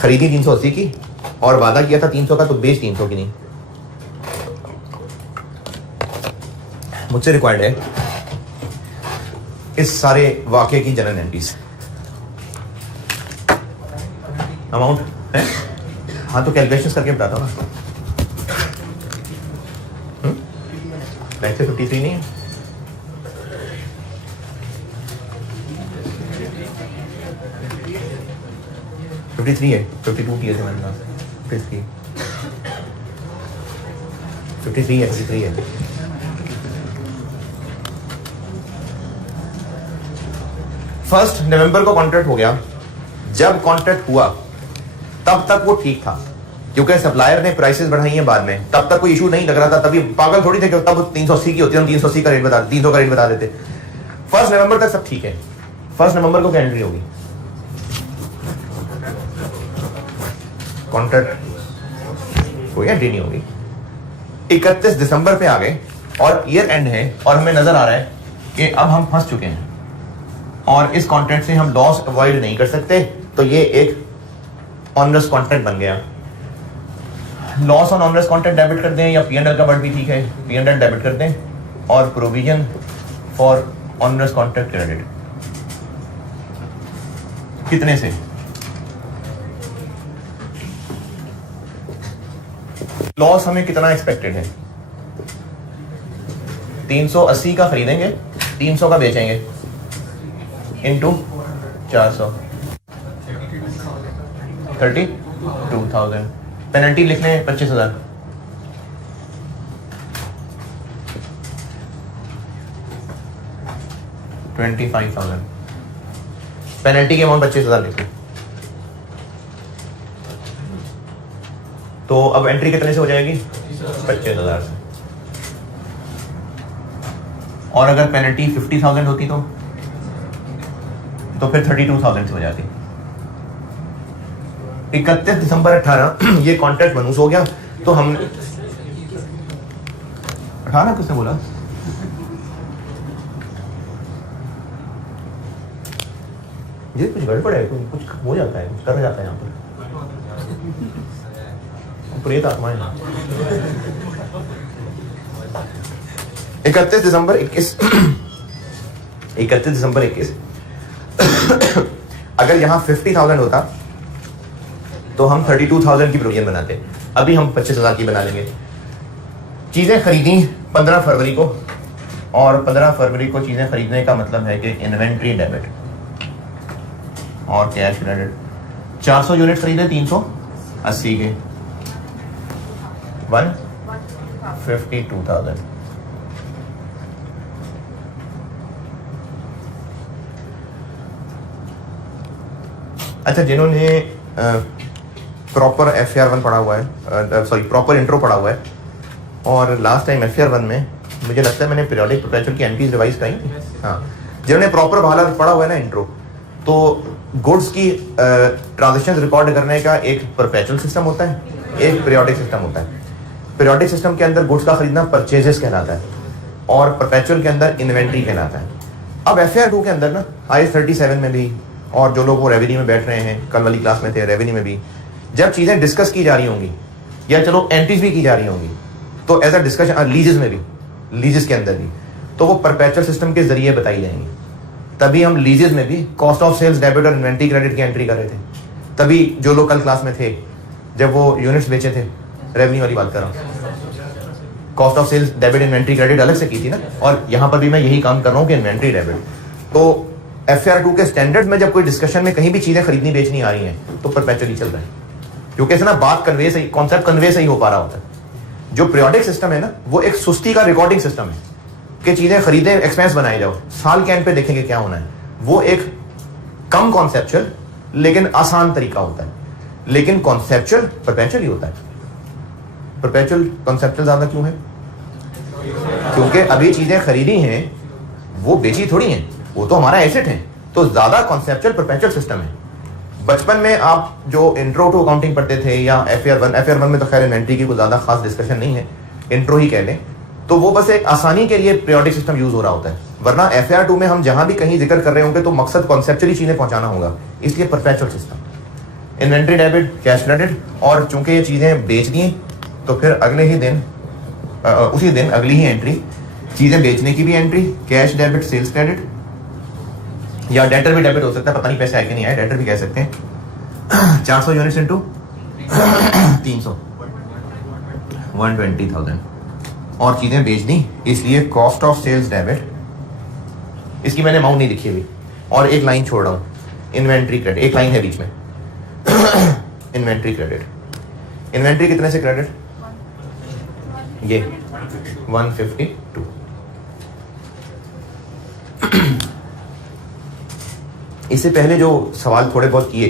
खरीदी 380 की और वादा किया था 300 का, तो बेच 300 की नहीं। मुझसे रिक्वायर्ड है इस सारे वाकये की जनरल एंट्रीज। अमाउंट है, हाँ तो कैलकुलेशंस करके बताता हूँ ना। वैसे 53 नहीं है, है 52 किए थे मैंने। 53 है। फर्स्ट नवंबर को कॉन्ट्रैक्ट हो गया। जब कॉन्ट्रैक्ट हुआ तब तक वो ठीक था, क्योंकि सप्लायर ने प्राइसेस बढ़ाई हैं बाद में। तब तक कोई इशू नहीं लग रहा था, तभी पागल थोड़ी थे कि तब 380 की होती, हम 380 का रेट बता 300 का रेट बता देते। फर्स्ट नवंबर तक सब ठीक है। फर्स्ट नवंबर को क्या एंट्री होगी? कॉन्ट्रैक्ट कोई एंट्री नहीं होगी। 31 दिसंबर पे आ गए और ईयर एंड है और हमें नजर आ रहा है कि अब हम फंस चुके हैं और इस कॉन्ट्रैक्ट से हम लॉस अवॉइड नहीं कर सकते, तो ये एक ऑनरस कॉन्ट्रैक्ट बन गया। Loss on onerous contract debit कर दें या P&L का वर्ड भी ठीक है, P&L डेबिट कर दें और provision for onerous contract credit कितने से? लॉस हमें कितना एक्सपेक्टेड है? 380 का खरीदेंगे, 300 का बेचेंगे इनटू 400, 32,000। पेनल्टी लिख लें 25,000। पेनल्टी की अमाउंट 25,000 लिख लें। तो अब एंट्री कितने से हो जाएगी? 25,000 से। और अगर पेनल्टी 50,000 होती तो फिर 32,000 से हो जाती। 31 दिसंबर 18 ये कॉन्ट्रैक्ट मनूस हो गया। तो हम 18 किसने बोला? ये कुछ गड़बड़ है, कुछ हो जाता है, कुछ कर जाता है यहाँ पर। प्रेत आत्माएं। 31 दिसंबर 21 अगर यहां 50,000 होता तो हम 32,000 की प्रोविजन बनाते। अभी हम 25,000 की बना लेंगे। चीजें खरीदी 15 फरवरी को और 15 फरवरी को चीजें खरीदने का मतलब है कि इन्वेंट्री डेबिट और कैश क्रेडिट। 400 यूनिट खरीदे 380 के 152,000। अच्छा, जिन्होंने प्रॉपर FR1 पढ़ा हुआ है, सॉरी प्रॉपर इंट्रो पढ़ा हुआ है, और लास्ट टाइम FR1 में मुझे लगता है मैंने पीरियोडिक परपेचुअल की एंट्रीज रिवाइज कराई थी। हाँ, जिन्होंने प्रॉपर वाला पढ़ा हुआ है ना इंट्रो, तो गुड्स की ट्रांजेक्शन रिकॉर्ड करने का एक परपेचुअल सिस्टम होता है, एक पीरियोडिक सिस्टम होता है। पीरियोडिक सिस्टम के अंदर गुड्स का खरीदना परचेजेस कहलाता है और परपेचुअल के अंदर इन्वेंट्री कहलाता है। अब FR2 के अंदर ना IAS 37 में भी, और जो लोग वो रेवेन्यू में बैठ रहे हैं, कल वाली क्लास में थे रेवेन्यू में भी, जब चीज़ें डिस्कस की जा रही होंगी या चलो एंट्रीज भी की जा रही होंगी, तो एज अ डिस्कशन लीजेस में भी, लीजेस के अंदर भी, तो वो परपेचुअल सिस्टम के जरिए बताई जाएंगी। तभी हम लीजेस में भी कॉस्ट ऑफ सेल्स डेबिट और इन्वेंट्री क्रेडिट की एंट्री कर रहे थे। तभी जो लोग कल क्लास में थे, जब वो यूनिट्स बेचे थे, रेवेन्यू वाली बात कर रहा हूँ, cost of sales debit inventory credit अलग से की थी ना, और यहाँ पर भी मैं यही काम कर रहा हूँ कि इन्वेंट्री डेबिट। तो FR2 के स्टैंडर्ड में जब कोई डिस्कशन में कहीं भी चीजें खरीदनी बेचनी आ रही हैं तो परपेचुअली चल रहा है, क्योंकि ऐसे ना बात कन्वे सही, कॉन्सेप्ट कन्वे सही हो पा रहा होता है। जो पीरियोडिक सिस्टम है ना, वो एक सुस्ती का रिकॉर्डिंग सिस्टम है कि चीजें खरीदे, एक्सपेंस बनाए जाओ, साल के एंड पे देखेंगे क्या होना है। वो एक कम कॉन्सेप्चुअल लेकिन आसान तरीका होता है, लेकिन कॉन्सेप्चुअल परपेचुअली होता है। परपेचुअल कॉन्सेप्चुअल ज्यादा क्यों है? क्योंकि अभी चीजें खरीदी हैं, वो बेची थोड़ी हैं, वो तो हमारा एसेट है, तो ज्यादा कॉन्सेप्चुअल परपेचुअल सिस्टम है। बचपन में आप जो इंट्रो टू अकाउंटिंग पढ़ते थे या FR 1 में तो खैर इन्वेंट्री की कोई ज्यादा खास डिस्कशन नहीं है, इंट्रो ही कह लें, तो वो बस एक आसानी के लिए पीरियोडिक सिस्टम यूज हो रहा होता है। वरना FR 2 में हम जहां भी कहीं जिक्र कर रहे होंगे तो मकसद कॉन्सेप्चुअली चीजें पहुंचाना होगा, इसलिए perpetual system. Inventory debit, cash credit, और चूंकि ये चीजें बेच दी तो फिर अगले ही दिन उसी दिन अगली ही एंट्री चीजें बेचने की भी entry, cash debit, sales credit, या डेटर भी डेबिट हो सकता है, पता नहीं पैसे आए कि नहीं आए, डेटर भी कह सकते हैं। 400 यूनिट्स इंटू 300, 120,000, और चीजें बेच दी, इसलिए कॉस्ट ऑफ सेल्स डेबिट, इसकी मैंने अमाउंट नहीं लिखी अभी, और एक लाइन छोड़ रहा हूं, इन्वेंट्री क्रेडिट, एक लाइन है बीच में। इन्वेंट्री क्रेडिट, इन्वेंट्री कितने से क्रेडिट? ये 152। इससे पहले जो सवाल थोड़े बहुत किए,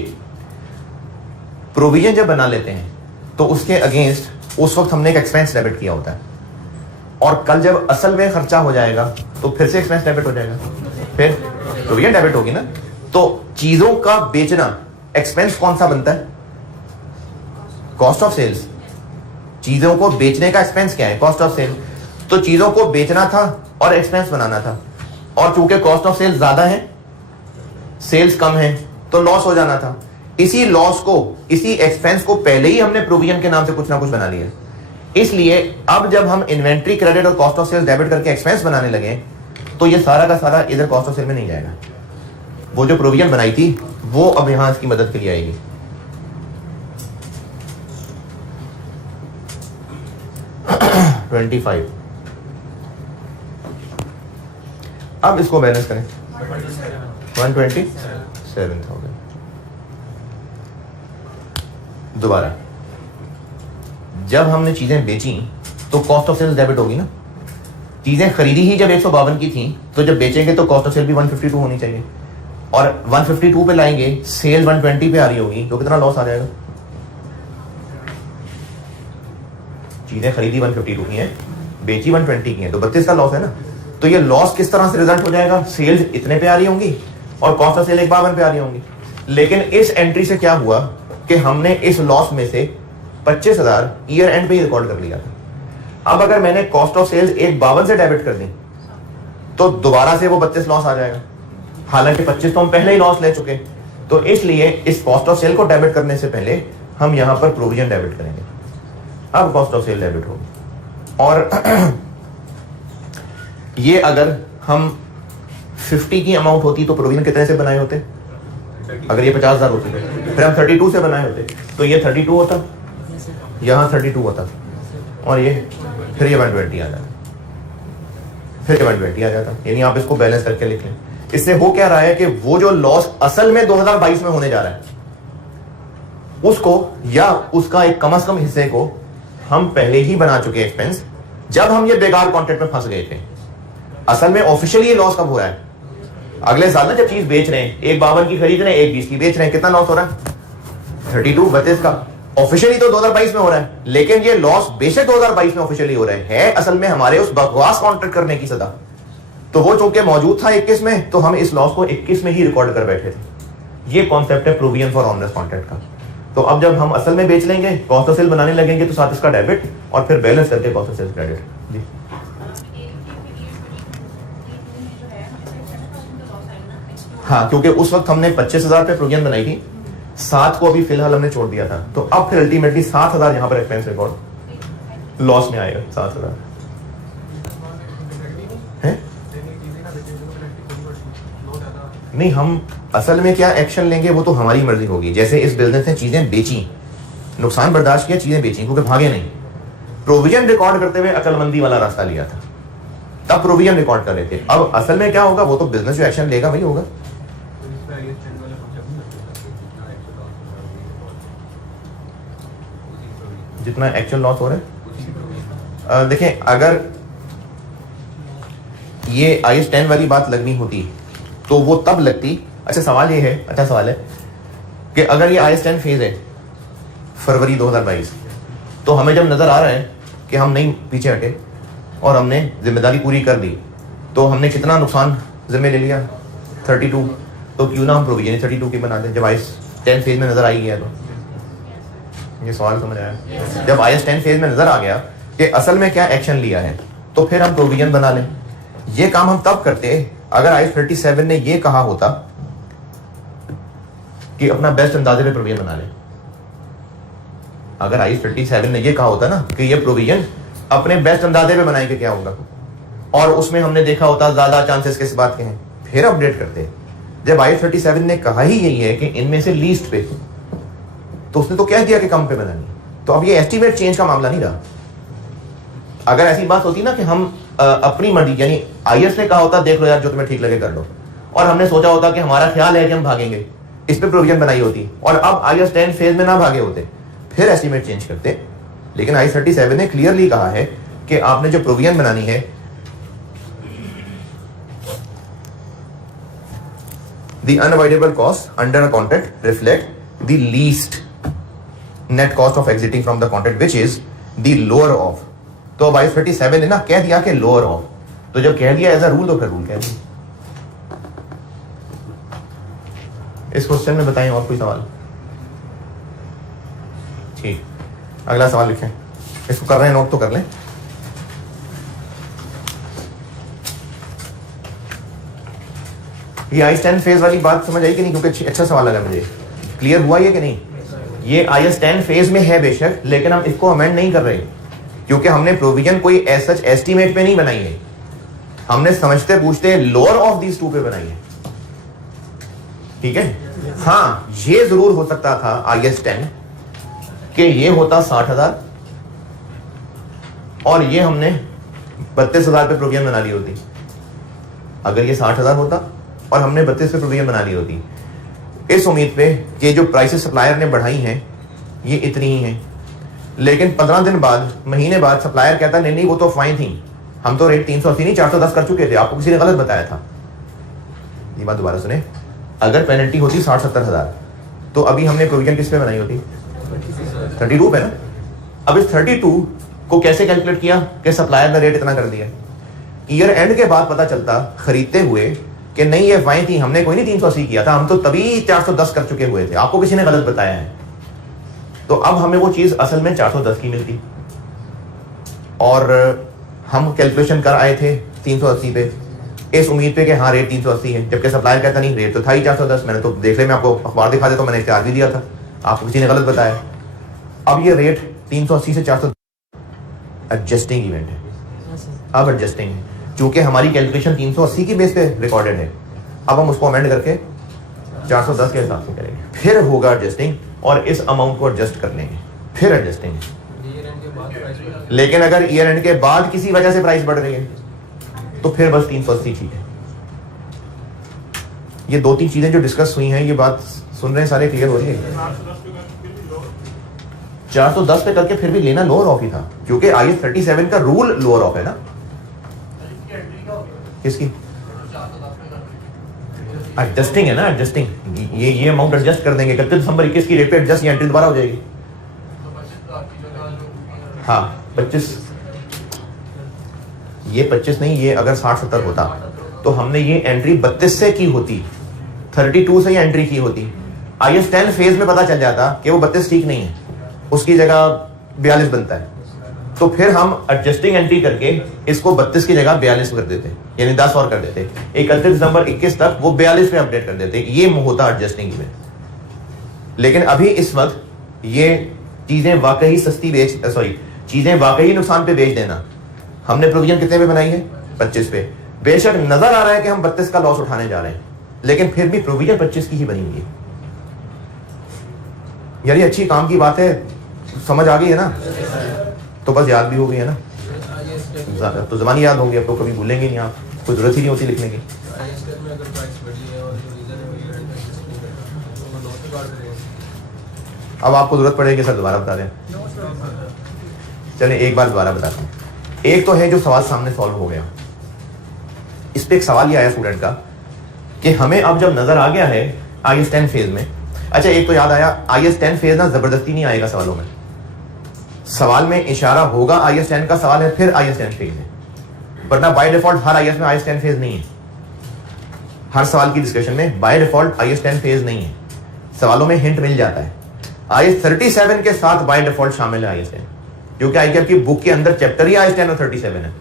प्रोविजन जब बना लेते हैं तो उसके अगेंस्ट उस वक्त हमने एक एक्सपेंस डेबिट किया होता है, और कल जब असल में खर्चा हो जाएगा तो फिर से एक्सपेंस डेबिट हो जाएगा, फिर प्रोविजन डेबिट होगी ना। तो चीजों का बेचना एक्सपेंस कौन सा बनता है? Cost of sales. चीजों को बेचने का एक्सपेंस क्या है? Cost of sale. तो चीजों को बेचना था और एक्सपेंस बनाना था, और चूंकि कॉस्ट ऑफ सेल्स ज्यादा है, सेल्स कम है, तो लॉस हो जाना था। इसी लॉस को, इसी एक्सपेंस को पहले ही हमने प्रोविजन के नाम से कुछ ना कुछ बना लिया। इसलिए अब जब हम इन्वेंट्री क्रेडिट और कॉस्ट ऑफ सेल्स डेबिट करके एक्सपेंस बनाने लगे तो ये सारा का सारा इधर कॉस्ट ऑफ सेल में नहीं जाएगा। वो जो प्रोविजन बनाई थी वो अब यहां इसकी मदद के लिए आएगी। अब इसको बैलेंस करें, 127,000। दोबारा जब हमने चीजें बेची तो कॉस्ट ऑफ सेल्स डेबिट होगी ना। चीजें खरीदी ही जब 152 की थी, तो जब बेचेंगे तो कॉस्ट ऑफ सेल भी 152 होनी चाहिए, और 152 पे लाएंगे, सेल 120 पे आ रही होगी, तो कितना लॉस आ जाएगा? चीजें खरीदी 152 की हैं, बेची 120 की हैं, तो 32 का लॉस है ना। तो ये लॉस किस तरह से रिजल्ट हो जाएगा? सेल्स इतने पे आ रही होंगी और कॉस्ट ऑफ सेल 152 पे आ रही होंगी। लेकिन इस एंट्री से क्या हुआ कि हमने इस लॉस में से 25,000 ईयर एंड पे ही रिकॉर्ड कर लिया था। अब अगर मैंने कॉस्ट ऑफ सेल्स 152 से डेबिट कर दी तो दोबारा से वो 32 लॉस आ जाएगा, हालांकि 25 तो हम पहले ही लॉस ले चुके। तो इसलिए इस कॉस्ट ऑफ सेल को डेबिट करने से पहले हम यहां पर प्रोविजन डेबिट करेंगे। अब कॉस्ट ऑफ सेल डेबिट होगी, और ये अगर हम 50 की अमाउंट होती तो प्रोविजन कितने से बनाए होते? अगर ये 50,000 होती फिर हम 32 से बनाए होते, तो ये 32 होता, यहां 32 होता, और ये फिर ये 120 आ जाता, फिर 120 आ जाता। यानी आप इसको बैलेंस करके लिख लें। इससे हो क्या रहा है कि वो जो लॉस असल में 2022 में होने जा रहा है, उसको या उसका एक कम से कम हिस्से को हम पहले ही बना चुके एक्सपेंस, जब हम ये बेकार कॉन्ट्रैक्ट में फंस गए थे। असल में ऑफिशियली ये लॉस कब हो रहा है? अगले साल ना जब चीज बेच रहे हैं, 152 की खरीद रहे हैं, 120 की बेच रहे हैं, कितना लॉस हो रहा है? 32 का। ऑफिशियली तो 2022 में हो रहा है, लेकिन ये लॉस बेशक 2022 में ऑफिशियली हो रहा है असल में हमारे उस बकवास कॉन्ट्रैक्ट करने की सदा। तो वो चूंकि मौजूद था 21 में, तो हम इस लॉस को 21 में ही रिकॉर्ड कर बैठे थे। ये कॉन्सेप्ट है प्रोविजन फॉर ऑनरेस कॉन्ट्रैक्ट का। तो अब जब हम असल में बेच लेंगे, कॉस्ट ऑफ सेल बनाने लगेंगे, तो साथ इसका डेबिट और फिर बैलेंस करके कॉस्ट ऑफ सेल क्रेडिट। जी हाँ, क्योंकि उस वक्त हमने 25,000 पे प्रोविजन बनाई थी, 7 को अभी फिलहाल हमने छोड़ दिया था, तो अब फिर अल्टीमेटली 7,000 यहां पर एक्सपेंस रिकॉर्ड लॉस में आएगा। 7,000 है नहीं, हम असल में क्या एक्शन लेंगे वो तो हमारी मर्जी होगी। जैसे इस बिजनेस ने चीजें बेची, नुकसान बर्दाश्त किया, चीजें बेची, क्योंकि भागे नहीं। प्रोविजन रिकॉर्ड करते हुए अकलमंदी वाला रास्ता लिया था, तब प्रोविजन रिकॉर्ड कर रहे थे। अब असल में क्या होगा, वो तो बिजनेस जो एक्शन लेगा वही होगा। जितना एक्चुअल लॉस हो रहा है, देखें, अगर ये IAS 10 वाली बात लगनी होती तो वो तब लगती। अच्छा सवाल ये है, अच्छा सवाल है कि अगर ये IAS 10 फेज है फरवरी 2022 तो हमें जब नजर आ रहा है कि हम नहीं पीछे हटे और हमने जिम्मेदारी पूरी कर ली, तो हमने कितना नुकसान जिम्मे ले लिया 32, तो क्यों ना हम प्रोविजन 32 की बना दें जब आईएस 10 फेज में नजर आई है। तो ये सवाल समझ आया? जब आईएस 10 फेज में नजर आ गया कि असल में क्या एक्शन लिया है, तो फिर हम प्रोविजन बना लें। ये काम हम तब करते अगर आईएस 37 ने ये कहा होता कि अपना बेस्ट अंदाजे पे प्रोविजन बना ले। अगर आईएस 37 ने ये कहा होता ना कि ये प्रोविजन अपने बेस्ट अंदाजे पे बनाएंगे क्या होगा, और उसमें हमने देखा होता ज्यादा चांसेस किस बात के हैं, फिर अपडेट करते। जब आईएस 37 ने कहा ही यही है कि इनमें से लीस्ट पे, तो उसने तो कह दिया कि कम पे बनानी। तो अब ये एस्टीमेट चेंज का मामला नहीं रहा। अगर ऐसी बात होती ना कि हम अपनी मर्जी, यानी आईएस ने कहा होता देख लो यार जो तुम्हें ठीक लगे कर लो, और हमने सोचा होता कि हमारा ख्याल है कि हम भागेंगे, इस पे प्रोविजन बनाई होती, और अब आईएस 10 फेज में ना भागे होते, फिर एस्टीमेट चेंज करते। लेकिन आईएस 37 ने क्लियरली कहा है कि आपने जो प्रोविजन बनानी है, the unavoidable cost under a contract reflect the least net cost of exiting from the contract which is the lower of। तो अब आईएस 37 ने ना कह दिया कि लोअर ऑफ, तो जब कह दिया एज अ रूल तो फिर रूल कह दिया। इस क्वेश्चन में बताएं और कोई सवाल? ठीक, अगला सवाल लिखें। इसको कर रहे हैं नोट तो कर लें। ये आईएस 10 फेज वाली बात समझ आई कि नहीं? क्योंकि अच्छा सवाल लगा मुझे। क्लियर हुआ ये कि नहीं? ये आईएस 10 फेज में है बेशक, लेकिन हम इसको अमेंड नहीं कर रहे क्योंकि हमने प्रोविजन कोई एज सच एस्टीमेट पे नहीं बनाई है, हमने समझते पूछते लोअर ऑफ दीज टू पे बनाई है। ठीक है? हाँ, ये जरूर हो सकता था आईएस 10 कि ये होता 60,000 और ये हमने 32,000 पे प्रोविजन बना ली होती। अगर ये 60,000 होता और हमने 32 पे प्रोविजन बना ली होती, इस उम्मीद पे कि जो प्राइसेस सप्लायर ने बढ़ाई हैं ये इतनी ही हैं, लेकिन 15 दिन बाद, महीने बाद सप्लायर कहता नहीं नहीं वो तो फाइन थी, हम तो रेट 380 नहीं 410 कर चुके थे, आपको किसी ने गलत बताया था। ये बात दोबारा सुने, अगर पेनल्टी होती 60-70 हजार, तो अभी हमने प्रोविजन किस पे बनाई होती? 32 पे ना। अब इस 32 को कैसे कैलकुलेट किया कि सप्लायर ने रेट इतना कर दिया? ईयर एंड के बाद पता चलता खरीदते हुए कि नहीं ये फाइन थी, हमने कोई नहीं 380 किया था, हम तो तभी 410 कर चुके हुए थे, आपको किसी ने गलत बताया है। तो अब हमें वो चीज असल में 410 की मिलती और हम कैलकुलेशन कर आए थे 380 पे, इस उम्मीद पे कि हाँ रेट 380 है, जबकि सप्लायर कहता नहीं रेट तो था ही 410। मैंने तो देख ले, मैं आपको अखबार दिखा देता हूं, मैंने इख्तियार भी दिया था, आपको किसी ने गलत बताया। अब ये रेट 380 से 400 एडजस्टिंग इवेंट है। अब एडजस्टिंग है क्योंकि हमारी कैलकुलेशन 380 की बेस पे रिकॉर्डेड है, अब हम उसको अमेंड करके 410 के हिसाब से करेंगे, फिर होगा एडजस्टिंग और इस अमाउंट को एडजस्ट कर लेंगे, फिर एडजस्टिंग। लेकिन अगर ईयर एंड के बाद किसी वजह से प्राइस बढ़ रही है तो फिर बस 380 ठीक है। ये 2-3 चीजें जो डिस्कस हुई हैं, ये बात सुन रहे हैं सारे, क्लियर हो रही है? 410 पे करके फिर भी लेना लोअर ऑफ ही था क्योंकि आईएस 37 का रूल लोअर ऑफ है ना। किसकी एडजस्टिंग है ना, एडजस्टिंग, ये अमाउंट एडजस्ट कर देंगे 31 दिसंबर 21 की रेट पे एडजस्ट, ये एंट्री दोबारा हो जाएगी। हाँ 25, ये 25 नहीं, ये अगर 60-70 होता तो हमने ये एंट्री 32 से की होती, 32 से ये एंट्री की होती। आईएस 10 फेज में पता चल जाता कि वो 32 ठीक नहीं है, उसकी जगह 42 बनता है, तो फिर हम एडजस्टिंग एंट्री करके इसको 32 की जगह 42 कर देते, यानी 10 और कर देते, 31 दिसंबर 21 तक वो 42 पे अपडेट कर देते, ये होता एडजस्टिंग इवेंट। लेकिन अभी इस वक्त ये चीजें वाकई सस्ती चीजें वाकई नुकसान पे बेच देना, हमने प्रोविजन कितने पे बनाई है? 25 पे। बेशक नजर आ रहा है कि हम 32 का लॉस उठाने जा रहे हैं, लेकिन फिर भी प्रोविजन 25 की ही बनी हुई है। यार ये अच्छी काम की बात है, समझ आ गई है ना? तो बस याद भी हो गई है ना, तो ज़बानी याद होंगी, अब तो कभी भूलेंगे नहीं आप, कोई जरूरत ही नहीं होती लिखने की। अब आपको जरूरत पड़ेगी सर दोबारा बता दें। चलिए एक बार दोबारा बताता हूँ। एक तो है जो सवाल सामने सॉल्व हो गया, इस पे एक सवाल ये आया स्टूडेंट का कि हमें अब जब नजर आ गया है आईएस 10 फेज में, अच्छा एक तो याद आया, आईएस 10 फेज ना जबरदस्ती नहीं आएगा सवालों में, सवाल में इशारा होगा IS 10 का सवाल है, फिर IS 10 फेज है, वरना बाय डिफॉल्ट हर IS में IS 10 फेज नहीं है। हर सवाल की डिस्कशन में बाय डिफॉल्ट IS 10 फेज नहीं है, सवालों में हिंट मिल जाता है। IS 37 के साथ बाय डिफॉल्ट शामिल है IS 10, क्योंकि ICAP की बुक के अंदर चैप्टर ही IS 10 और 37 है।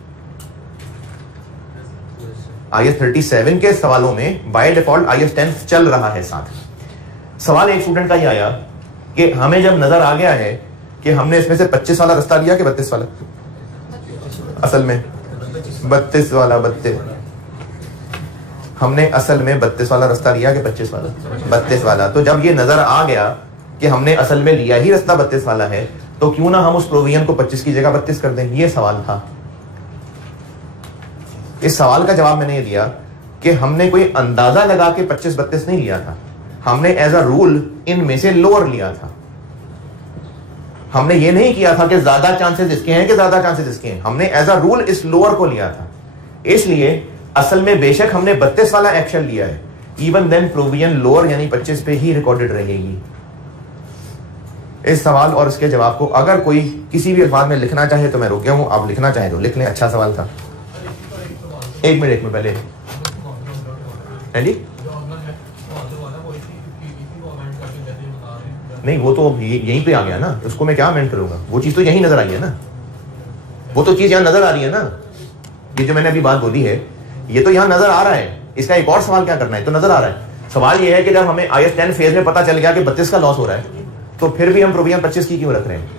IS 37 के सवालों में बाय डिफॉल्ट IS 10 चल रहा है साथ। सवाल एक स्टूडेंट का ही आया कि हमें जब नजर आ गया है कि हमने इसमें से 25 वाला रास्ता लिया कि 32 वाला, असल में 32 वाला, 32 हमने असल में 32 वाला रास्ता लिया कि 25 वाला, 32 वाला। तो जब ये नजर आ गया कि हमने असल में लिया ही रास्ता 32 वाला है, तो क्यों ना हम उस प्रोविजन को 25 की जगह 32 कर दें। ये सवाल था। इस सवाल का जवाब मैंने ये दिया कि हमने कोई अंदाजा लगा के 25-32 नहीं लिया था, हमने एज अ रूल इनमें से लोअर लिया था। हमने ये नहीं किया था कि ज्यादा चांसेस इसके हैं कि ज्यादा चांसेस इसके हैं, हमने एज अ रूल इस लोअर को लिया था। इसलिए असल में बेशक हमने 32 वाला एक्शन लिया है, इवन देन प्रोविजन लोअर यानी 25 पे ही रिकॉर्डेड रहेगी। इस सवाल और इसके जवाब को अगर कोई किसी भी अल्फाज में लिखना चाहे तो मैं रोक गया हूं, आप लिखना चाहे तो लिख लें। अच्छा सवाल था। एक मिनट पहले है जी, नहीं वो तो यहीं पे आ गया ना, उसको मैं क्या अमेंड करूंगा, वो चीज तो यहीं नजर आई है ना, वो तो चीज यहां नजर आ रही है ना। ये जो मैंने अभी बात बोली है ये तो यहां नजर आ रहा है, इसका एक और सवाल क्या करना है तो नजर आ रहा है। सवाल ये है कि जब हमें IS 10 फेज में पता चल गया कि 32 का लॉस हो रहा है, तो फिर भी हम प्रोविजन 25 की क्यों रख रहे हैं।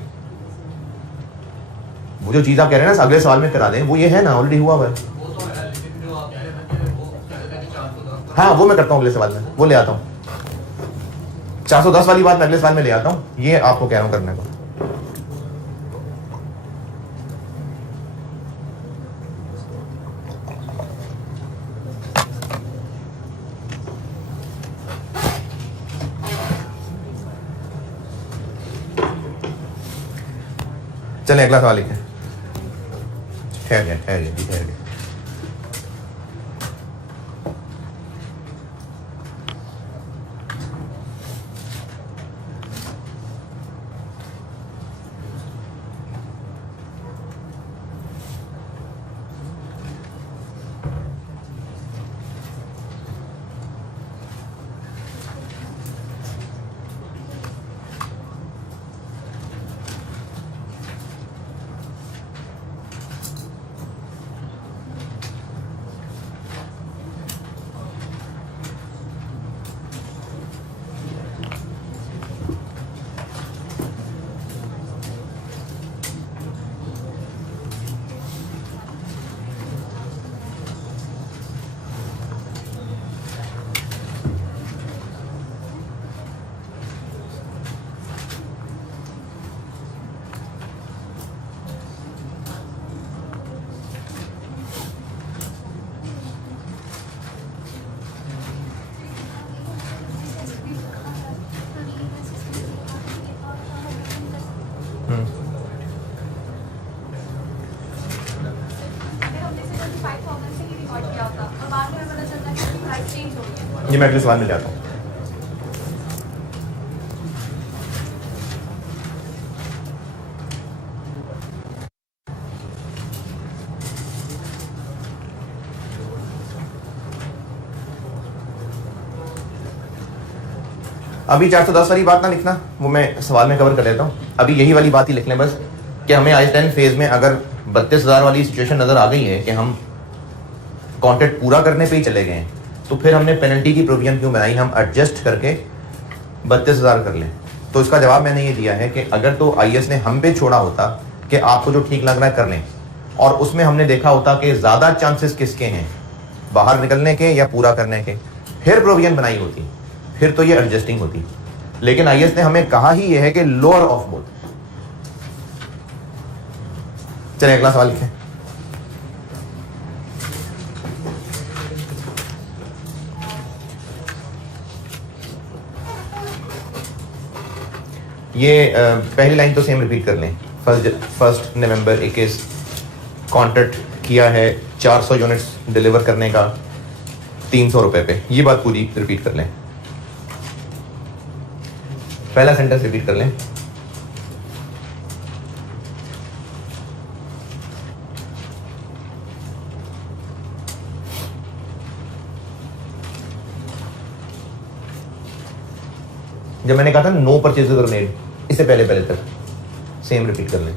वो जो चीज आप कह रहे हैं ना अगले सवाल में करा दें, वो ये है ना, ऑलरेडी हुआ हुआ है। हाँ वो मैं करता हूँ अगले सवाल में, वो ले आता हूँ। 410 वाली बात मैं अगले सवाल में ले आता हूँ, ये आपको कह रहा हूँ करने को। चलें अगला सवाल लिखें। ठहर गया। ये मैं अगले सवाल में जाता हूँ। अभी 410 वाली बात ना लिखना, वो मैं सवाल में कवर कर लेता हूँ। अभी यही वाली बात ही लिख लें बस कि हमें IS 10 फेज में अगर 32,000 वाली सिचुएशन नजर आ गई है कि हम कॉन्ट्रैक्ट पूरा करने पे ही चले गए हैं, तो फिर हमने पेनल्टी की प्रोविजन क्यों बनाई, हम एडजस्ट करके 32,000 कर लें। तो इसका जवाब मैंने ये दिया है कि अगर तो IS ने हम पे छोड़ा होता कि आपको जो ठीक लग रहा है कर लें, और उसमें हमने देखा होता कि ज़्यादा चांसेस किसके हैं, बाहर निकलने के या पूरा करने के, फिर प्रोविजन बनाई होती, फिर तो ये एडजस्टिंग होती। लेकिन IS ने हमें कहा ही ये है कि लोअर ऑफ बोथ। चलिए अगला सवाल लिखें। ये पहली लाइन तो सेम रिपीट कर लें। फर्स्ट नवंबर 21 कॉन्ट्रैक्ट किया है 400 यूनिट्स डिलीवर करने का 300 रुपए पे, ये बात पूरी रिपीट कर लें। पहला सेंटेंस रिपीट कर लें। जब मैंने कहा था नो परचेजेस वर मेड, इससे पहले पहले तक सेम रिपीट कर लें।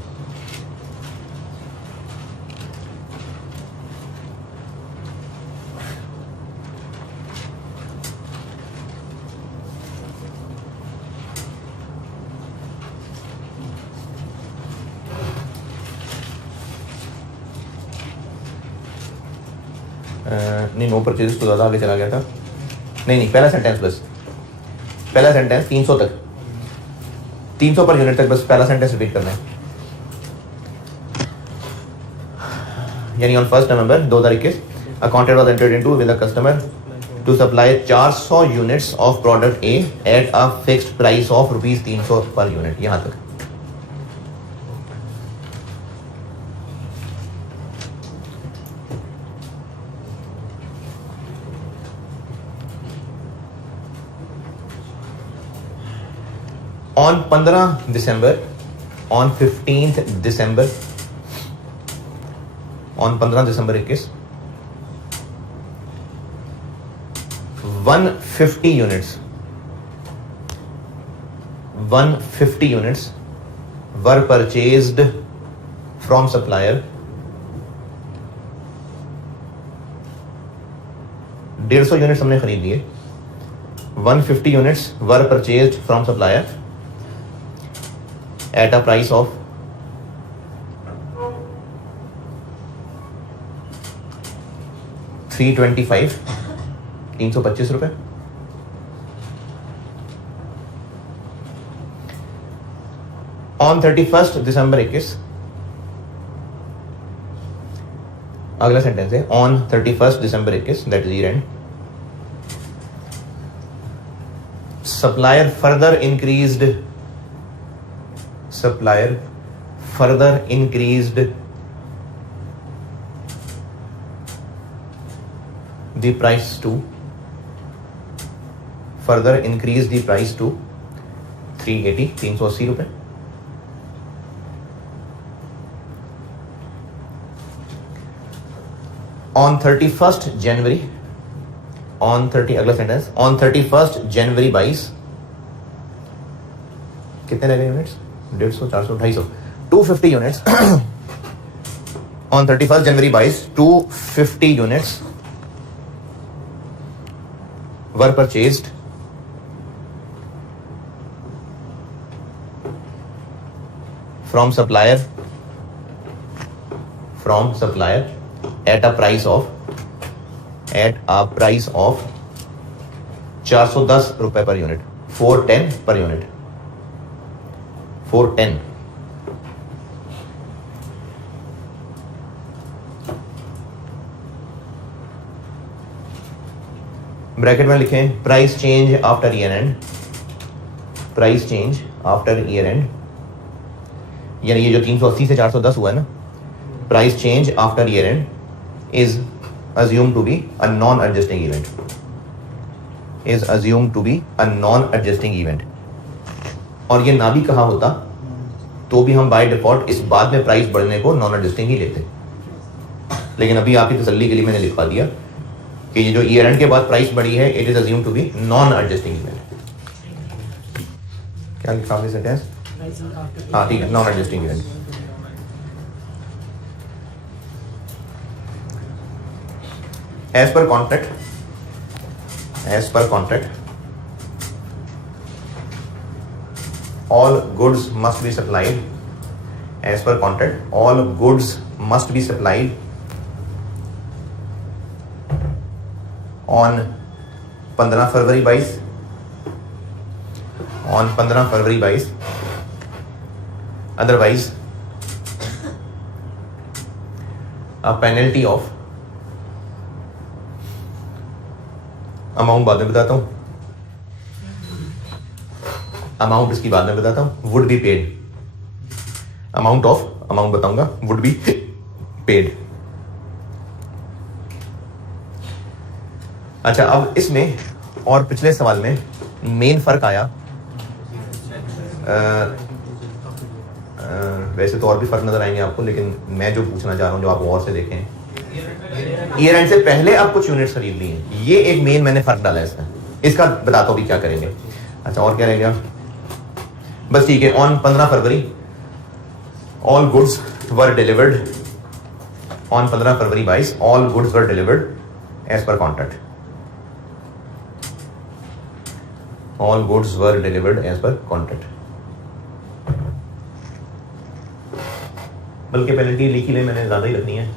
नहीं, नो परचेजेस तो ज़्यादा आगे चला गया था। नहीं, पहला सेंटेंस बस, पहला सेंटेंस 300 तक, 300 पर यूनिट तक बस पहला सेंटेंस रिपीट करना है। यानी on 1 November 2021 a contract was entered into with a customer to supply 400 units of product A at a fixed price of ₹300 per unit. यहां तक। On 15 December, on 15th December, on 15 December 21, 150 units were purchased from supplier. 150 units हमने खरीद लिए। 150 units were purchased from supplier at a price of ₹325 On 31st December 21, अगला सेंटेंस है on 31st December 21, that is year end, supplier further increased the price to ₹380 On 31st January, अगला सेंटेंस, on 31st January 22, कितने लगे units? 150, 400, 250, 250 units. On 31st January 22, 250 units were purchased from supplier at a price of ₹410 per unit, 410 per unit, 410। Bracket में लिखें price change after year end, यानी ये जो 380 से 410 हुआ है ना, price change after year and is assumed to be a non-adjusting event, और ये ना भी कहा होता तो भी हम बाय डिफॉल्ट इस बाद में प्राइस बढ़ने को नॉन एडजस्टिंग ही लेते, लेकिन अभी आपकी तसल्ली के लिए मैंने लिखवा दिया कि ये जो ईयर एंड के बाद प्राइस बढ़ी है, it is assume to be non adjusting event. क्या लिखा है सेंटेंस? हाँ ठीक है, non adjusting event. As per contract, all goods must be supplied. As per contract, all goods must be supplied on 15 February 22, otherwise a penalty of, amount बाद में बताता हूं, अमाउंट इसकी बाद में बताता हूं, वुड बी पेड, अमाउंट बताऊंगा, वुड बी पेड। अच्छा, अब इसमें और पिछले सवाल में मेन फर्क आया, वैसे तो और भी फर्क नजर आएंगे आपको, लेकिन मैं जो पूछना चाह रहा हूं, जो आप और से देखें, ईयर एंड से पहले आप कुछ यूनिट्स खरीद ली हैं, ये एक मेन मैंने फर्क डाला है इसमें। इसका बताता हूं भी क्या करेंगे। अच्छा और क्या रह गया? बस ठीक है, on 15 February all goods were delivered, on 15 February 22 all goods were delivered as per contract, all goods were delivered as per contract. बल्कि पेनल्टी लिखी ले, मैंने ज्यादा ही रखनी है,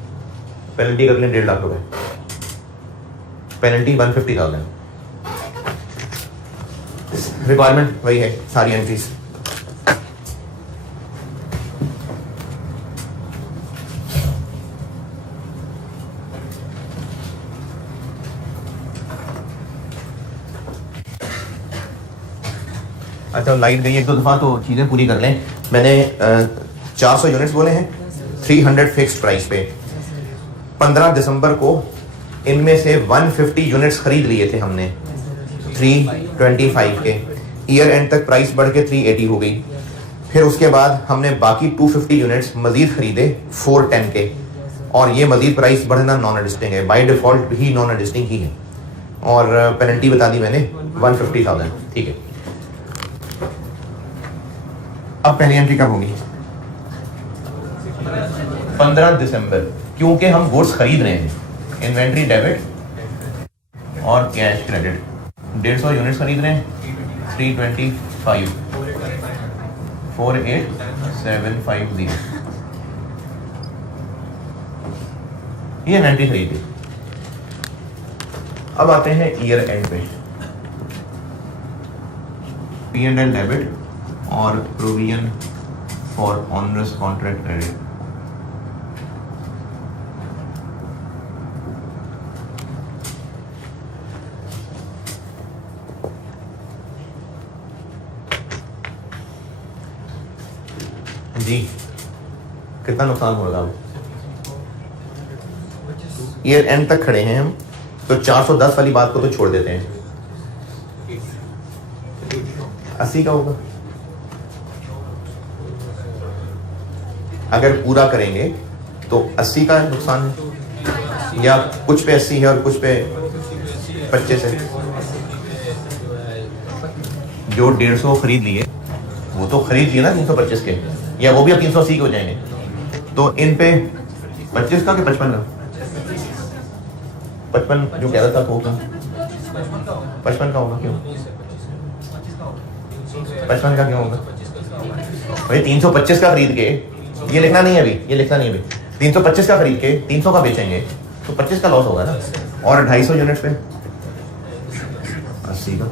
पेनल्टी कर लें 1.5 लाख रुपए, पेनल्टी 150,000। रिक्वायरमेंट वही है, सारी एंट्रीज। अच्छा लाइट गई 1-2 दफा तो चीजें पूरी कर लें। मैंने 400 यूनिट्स बोले हैं 300 फिक्स्ड प्राइस पे। 15 दिसंबर को इनमें से 150 यूनिट्स खरीद लिए थे हमने 325 के। ईयर एंड तक प्राइस बढ़ के 380 हो गई। फिर उसके बाद हमने बाकी 250 यूनिट्स मजीद खरीदे 410 के, और ये मजीद प्राइस बढ़ना नॉन एडजस्टिंग है, बाय डिफॉल्ट ही नॉन एडजस्टिंग ही है, और पेनल्टी बता दी मैंने 150,000। ठीक है, अब पहली एंट्री कब होगी? 15 दिसंबर, क्योंकि हम गुड्स खरीद रहे हैं। इन्वेंट्री डेबिट और कैश क्रेडिट, 150 यूनिट्स खरीद रहे हैं 325 48750, ये इन्वेंट्री खरीदी। अब आते हैं ईयर एंड पे, P&L डेबिट और provision for onerous contract credit. जी कितना नुकसान होगा? ईयर एंड तक खड़े हैं हम, तो 410 वाली बात को तो छोड़ देते हैं, 80 का होगा। अगर पूरा करेंगे तो 80 का नुकसान है, या कुछ पे 80 है और कुछ पे 25 है। जो 150 खरीद लिए वो तो खरीद लिए ना 325 के, या वो भी अब 380 के हो जाएंगे, तो इन पे 25 का कि 55 का? 55 जो कह रहा था तो होगा 55 का होगा। क्यों 55 का क्यों होगा भाई? 325 का खरीद के, ये लिखना नहीं है अभी, ये लिखना नहीं है अभी, 325 का खरीद के 300 का बेचेंगे तो 25 का लॉस होगा ना, और 250 यूनिट्स पे 80 का।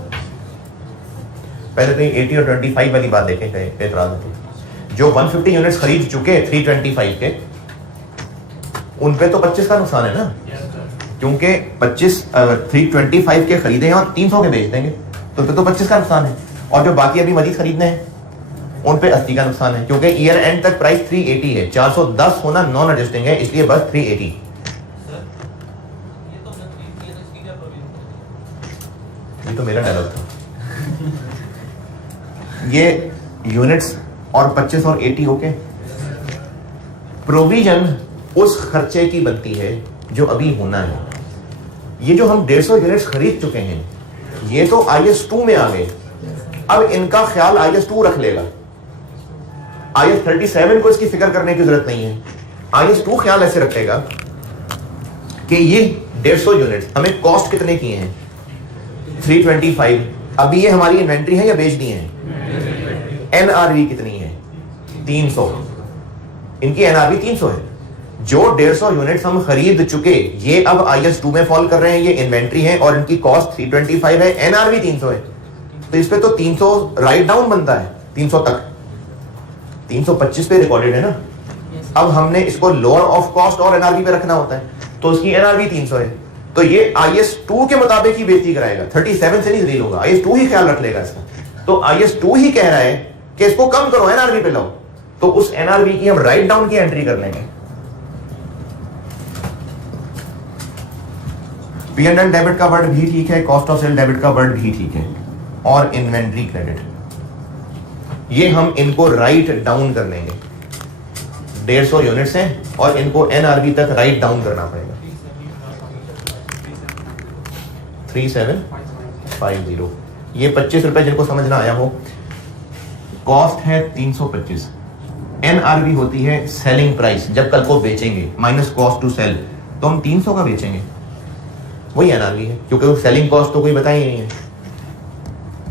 पहले तो 80 और 25 वाली बात देखें, एतराज है। जो 150 यूनिट्स खरीद चुके 325 के, उन पे तो 25 का नुकसान है ना, क्योंकि 325 के खरीदे हैं और 300 के बेच देंगे, तो 25 का नुकसान है। और जो बाकी अभी मजीद खरीदने हैं उन पे 80 का नुकसान है, क्योंकि ईयर एंड तक प्राइस 380 है, 410 होना नॉन एडजस्टिंग है, इसलिए बस 380। ये तो मेरा डायलॉग था। ये यूनिट्स और 25 और 80 ओके। प्रोविजन उस खर्चे की बनती है जो अभी होना है। ये जो हम 150 यूनिट्स खरीद चुके हैं, ये तो IS2 में आ गए। अब इनका ख्याल IS2 रख लेगा, IS 37 को इसकी फिक्र करने की जरूरत नहीं है। IS2 ख्याल ऐसे रखेगा कि ये 150 यूनिट्स हमें कॉस्ट कितने किए हैं 325। अभी ये हमारी इन्वेंट्री है या बेच दी है? NRV कितनी है? 300। इनकी NRV 300 है। जो 150 यूनिट्स हम खरीद चुके, ये अब IS2 में फॉल कर रहे हैं, ये इन्वेंट्री है और इनकी कॉस्ट 325 है, NRV 300 है, तो इस पे तो 300 राइट डाउन बनता है 300 तक। 325 पे रिकॉर्डेड है ना। अब हमने इसको लोअर ऑफ कॉस्ट और NRV पे रखना होता है, तो उसकी NRV 300 है, तो ये IS2 के मुताबिक ही बेइज्जती कराएगा, 37 से नहीं डील होगा। IS2 ही ख्याल रख लेगा इसका। तो IS2 ही कह रहा है कि इसको कम करो, NRV पे लाओ, तो उस NRV की हम राइट डाउन की एंट्री कर लेंगे। P&L डेबिट का वर्ड भी ठीक है, कॉस्ट ऑफ सेल डेबिट का वर्ड भी ठीक है, और इन्वेंट्री क्रेडिट, ये हम इनको राइट डाउन कर लेंगे। 150 यूनिट्स हैं और इनको NRV तक राइट डाउन करना पड़ेगा। 3750 ये 25 रुपए जिनको समझ ना आया हो, कॉस्ट है 325। NRV होती है सेलिंग प्राइस, जब कल को बेचेंगे, माइनस कॉस्ट टू सेल, तो हम 300 का बेचेंगे, वही NRV है, क्योंकि सेलिंग कॉस्ट तो कोई बताई नहीं है,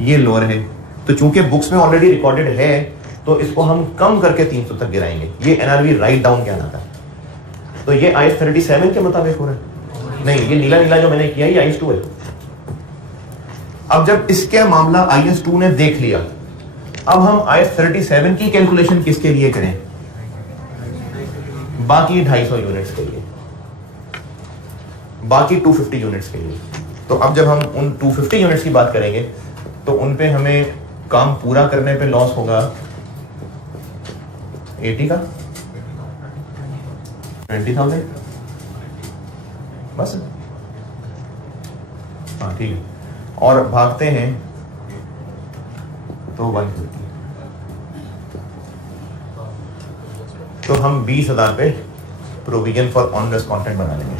ये लोअर है। तो चूंकि बुक्स में ऑलरेडी रिकॉर्डेड है तो इसको हम कम करके 300 तक गिराएंगे, ये NRV राइट डाउन कहलाता है। तो ये IAS 37 के मुताबिक हो रहा है, नहीं ये नीला नीला जो मैंने किया ये IAS 2 है। अब जब इसके मामला IAS 2 ने देख लिया, अब हम IAS 37 की कैलकुलेशन किसके लिए करें? बाकी 250 यूनिट्स के लिए, बाकी 250 यूनिट्स के लिए। तो अब जब हम उन 250 यूनिट्स की बात करेंगे तो उन पे हमें काम पूरा करने पे लॉस होगा 80 का 20,000 बस। हाँ ठीक है, और भागते हैं तो 150। तो हम 20,000 पे प्रोविजन फॉर ऑनरस कंटेंट बना लेंगे।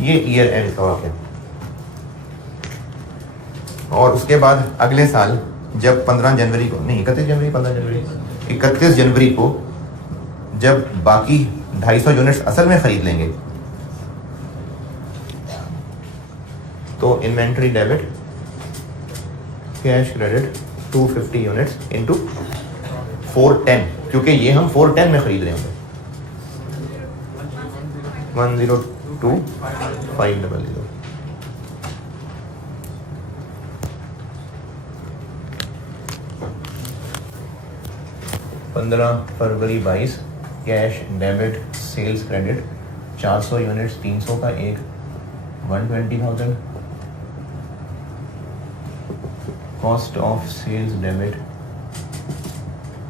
ये ईयर एंड का वाक़या। और उसके बाद अगले साल जब 15 जनवरी को, नहीं 31 जनवरी, 15 जनवरी, 31 जनवरी को जब बाकी 250 यूनिट्स असल में खरीद लेंगे तो inventory debit cash credit 250 units into 410, क्योंकि ये हम 410 में खरीद रहे होंगे। 102,500। 15 फरवरी 22 cash debit sales credit 400 units, 300 का एक 120,000। Cost of sales debit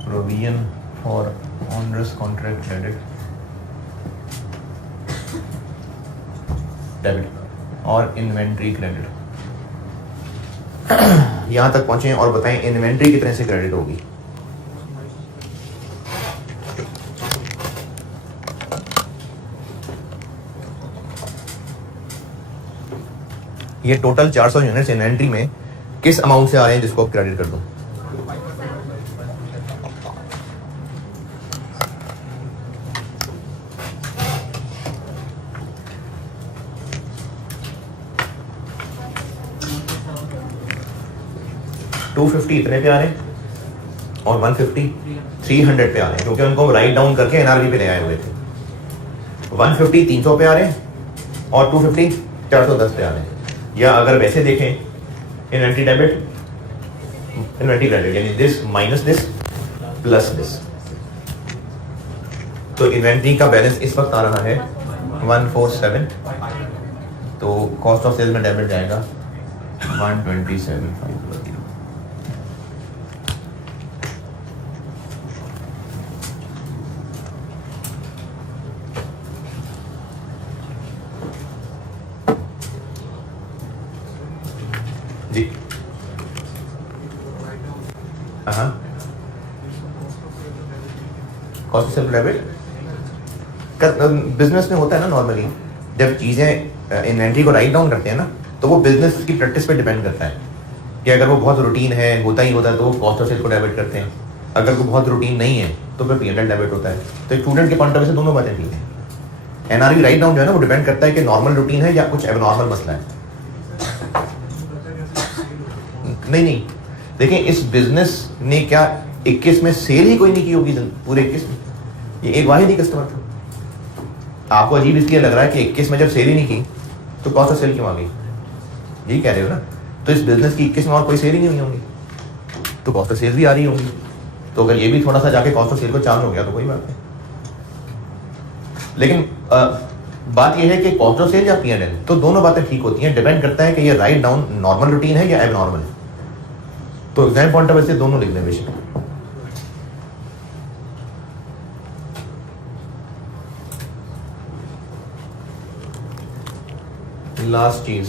provision for onerous contract credit debit और इन्वेंट्री क्रेडिट। यहां तक पहुंचे और बताएं इन्वेंट्री कितने से क्रेडिट होगी? ये टोटल 400 यूनिट्स इन्वेंट्री में किस अमाउंट से आ रहे हैं जिसको क्रेडिट कर दूं? $250 इतने पे आ रहे हैं और 150 300 पे आ रहे हैं, क्योंकि उनको राइट डाउन करके NRV पे ले आए हुए थे। 150 300 पे आ रहे हैं और 250 410 पे आ रहे हैं। या अगर वैसे देखें इन्वेंट्री डेबिट इन्वेंट्री क्रेडिट, यानी this minus this plus this, तो इन्वेंट्री का बैलेंस इस वक्त आ रहा है 147, तो कॉस्ट ऑफ सेल्स में डेबिट जाएगा 127,500। जी हाँ, cost of sales debit business में होता है ना। नॉर्मली जब चीजें इन्वेंट्री को राइट डाउन करते हैं ना, तो वो बिजनेस की प्रैक्टिस पे डिपेंड करता है कि अगर वो बहुत रूटीन है, होता ही होता है, तो वो कॉस्ट ऑफ सेल्स को डेबिट करते हैं। अगर वो बहुत रूटीन नहीं है तो फिर P&L डेबिट होता है। तो एक स्टूडेंट के पॉइंट ऑफ व्यू से दोनों बातें ठीक है। NRV राइट डाउन जो है ना, वो डिपेंड करता है कि नॉर्मल रूटीन है या कुछ एबनॉर्मल मसला है। नहीं देखिए, इस बिजनेस ने क्या 21 में सेल ही कोई नहीं की होगी पूरे 21 में? ये एक वाहिद ही कस्टमर था। आपको अजीब इसलिए लग रहा है कि 21 में जब सेल ही नहीं की तो कॉस्ट ऑफ सेल क्यों आ गई? यही कह रहे हो ना। तो इस बिजनेस की 21 में और कोई सेल ही नहीं हुई होंगी, तो कॉस्ट ऑफ सेल भी आ रही होंगी। तो अगर ये भी थोड़ा सा जाके कॉस्ट ऑफ सेल को चार्ज हो गया तो कोई बात नहीं। लेकिन बात यह है कि कॉस्ट ऑफ सेल या P&L, तो दोनों बातें ठीक होती हैं। डिपेंड करता है कि ये राइट डाउन नॉर्मल रूटीन है या एबनॉर्मल है। तो एग्जाम पॉइंट ऑफ व्यू से दोनों लिख लें बेशक। लास्ट चीज,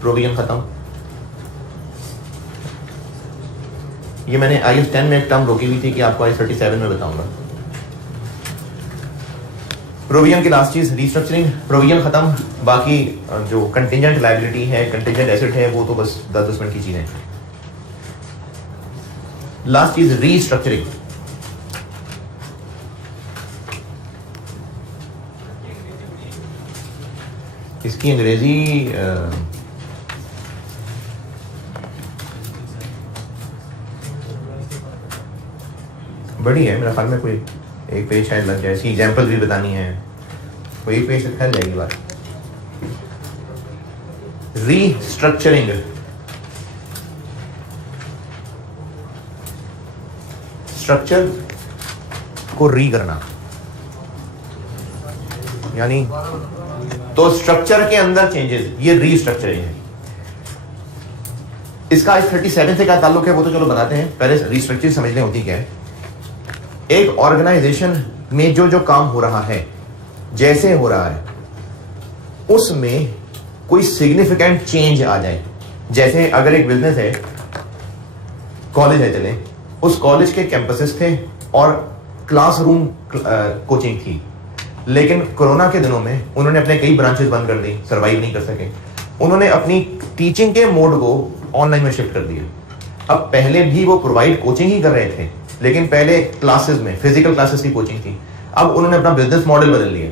प्रोविजन खत्म, ये मैंने IAS 10 में एक टर्म रोकी हुई थी कि आपको IAS 37 में बताऊंगा। प्रोविजन की लास्ट चीज रीस्ट्रक्चरिंग, प्रोविजन खत्म, बाकी जो कंटिजेंट लायबिलिटी है, कंटिजेंट एसेट है, वो तो बस 10-10 मिनट की चीजें हैं। लास्ट चीज रीस्ट्रक्चरिंग। इसकी अंग्रेजी बड़ी है, मेरा ख्याल में कोई एक पेज शायद लग जाए। इसकी एग्जाम्पल भी बतानी है, कोई एक पेज से फैल जाएगी बात। रीस्ट्रक्चरिंग, स्ट्रक्चर को री करना, यानी तो स्ट्रक्चर के अंदर चेंजेस, ये रीस्ट्रक्चरिंग है। इसका IAS 37 से क्या ताल्लुक है वो तो चलो बनाते हैं, पहले रीस्ट्रक्चरिंग समझ लें होती क्या है। एक ऑर्गेनाइजेशन में जो जो काम हो रहा है, जैसे हो रहा है, उसमें कोई सिग्निफिकेंट चेंज आ जाए। जैसे अगर एक बिजनेस है, कॉलेज है, चले उस कॉलेज के कैंपसेस थे और क्लासरूम कोचिंग थी, लेकिन कोरोना के दिनों में उन्होंने अपने कई ब्रांचेस बंद कर दी, सरवाइव नहीं कर सके। उन्होंने अपनी टीचिंग के मोड को ऑनलाइन में शिफ्ट कर दिया। अब पहले भी वो प्रोवाइड कोचिंग ही कर रहे थे, लेकिन पहले क्लासेस में फिजिकल क्लासेस की कोचिंग थी। अब उन्होंने अपना बिजनेस मॉडल बदल लिया,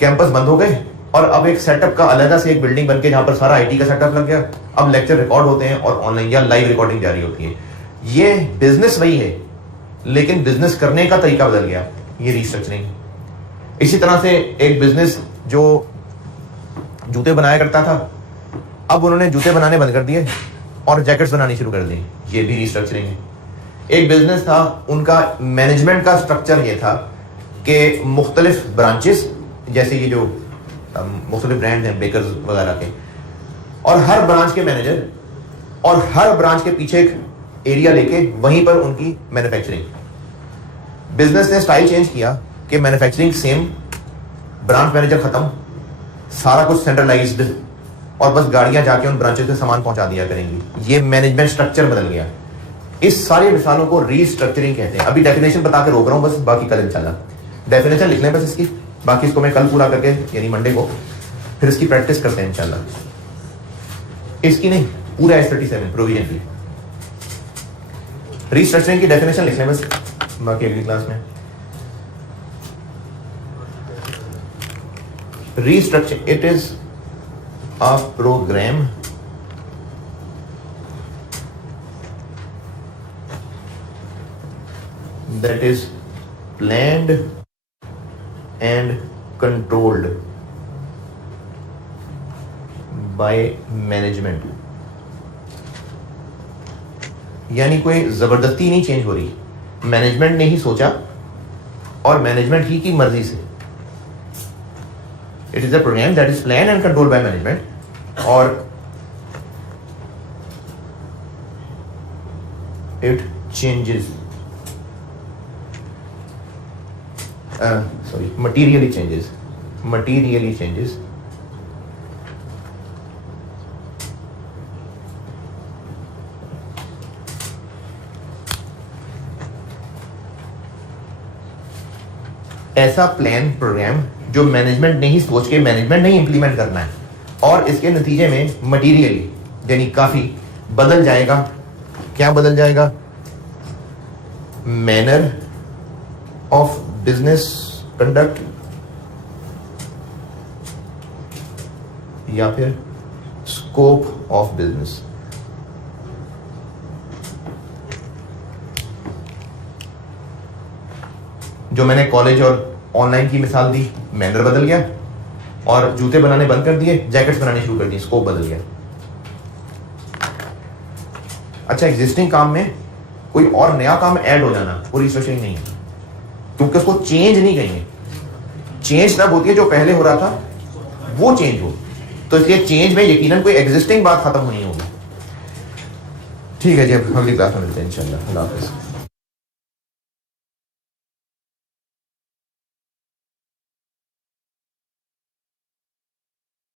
कैंपस बंद हो गए और अब एक सेटअप का अलग से एक बिल्डिंग बनके जहां पर सारा IT का सेटअप लग गया। अब लेक्चर रिकॉर्ड होते हैं और ऑनलाइन या लाइव रिकॉर्डिंग जारी होती है। ये बिजनेस वही है, लेकिन बिजनेस करने का तरीका बदल गया, ये रीस्ट्रक्चरिंग। इसी तरह से एक बिजनेस जो जूते बनाया करता था, अब उन्होंने जूते बनाने बंद कर दिए और जैकेट्स बनानी शुरू कर दी, ये भी रीस्ट्रक्चरिंग है। एक बिजनेस था, उनका मैनेजमेंट का स्ट्रक्चर ये था कि मुख्तलिफ ब्रांचेस, जैसे ये जो मुख्तलिफ ब्रांड हैं बेकर्स वगैरह के, और हर ब्रांच के मैनेजर और हर ब्रांच के पीछे एक एरिया लेके वहीं पर उनकी मैन्युफैक्चरिंग। बिजनेस ने स्टाइल चेंज किया कि मैन्युफैक्चरिंग सेम, ब्रांच मैनेजर खत्म, सारा कुछ सेंट्रलाइज्ड और बस गाड़ियां जाके उन ब्रांचेस से सामान पहुंचा दिया करेंगी। ये मैनेजमेंट स्ट्रक्चर बदल गया। इस सारी मिसालों को रीस्ट्रक्चरिंग कहते हैं। अभी डेफिनेशन बता के रोक रहा हूं बस, बाकी कल इंशाल्लाह डेफिनेशन लिख लें बस इसकी, बाकी इसको मैं कल पूरा करके यानी मंडे को फिर इसकी प्रैक्टिस करते हैं इंशाल्लाह। इसकी नहीं, पूरा IAS 37 प्रोविजन की रीस्ट्रक्चरिंग की डेफिनेशन लिख लें बस, बाकी अगली क्लास में। Restructure, it is a program that is planned and controlled by management। यानी कोई जबरदस्ती नहीं चेंज हो रही, मैनेजमेंट ने ही सोचा और मैनेजमेंट ही की मर्जी से। It is a program that is planned and controlled by management, और it changes, materially changes ऐसा प्लान प्रोग्राम जो मैनेजमेंट ने ही सोच के मैनेजमेंट नहीं इंप्लीमेंट करना है, और इसके नतीजे में मटीरियली यानी काफी बदल जाएगा। क्या बदल जाएगा? मैनर ऑफ बिजनेस कंडक्ट या फिर स्कोप ऑफ बिजनेस। जो मैंने कॉलेज और ऑनलाइन की मिसाल दी, मैनर बदल गया और जूते बनाने बंद कर दिए, जैकेट्स बनाने शुरू कर दिए, स्कोप बदल गया। अच्छा, एग्जिस्टिंग काम में कोई और नया काम ऐड हो जाना वो रीस्ट्रक्चरिंग नहीं है, क्योंकि उसको चेंज नहीं कहेंगे। चेंज तब होती है जो पहले हो रहा था वो चेंज हो, तो इसलिए चेंज में यकीनन कोई एग्जिस्टिंग बात खत्म होनी होगी। ठीक है जी, अब अगली क्लास में मिलते हैं इंशाल्लाह। अल्लाह हाफिज़।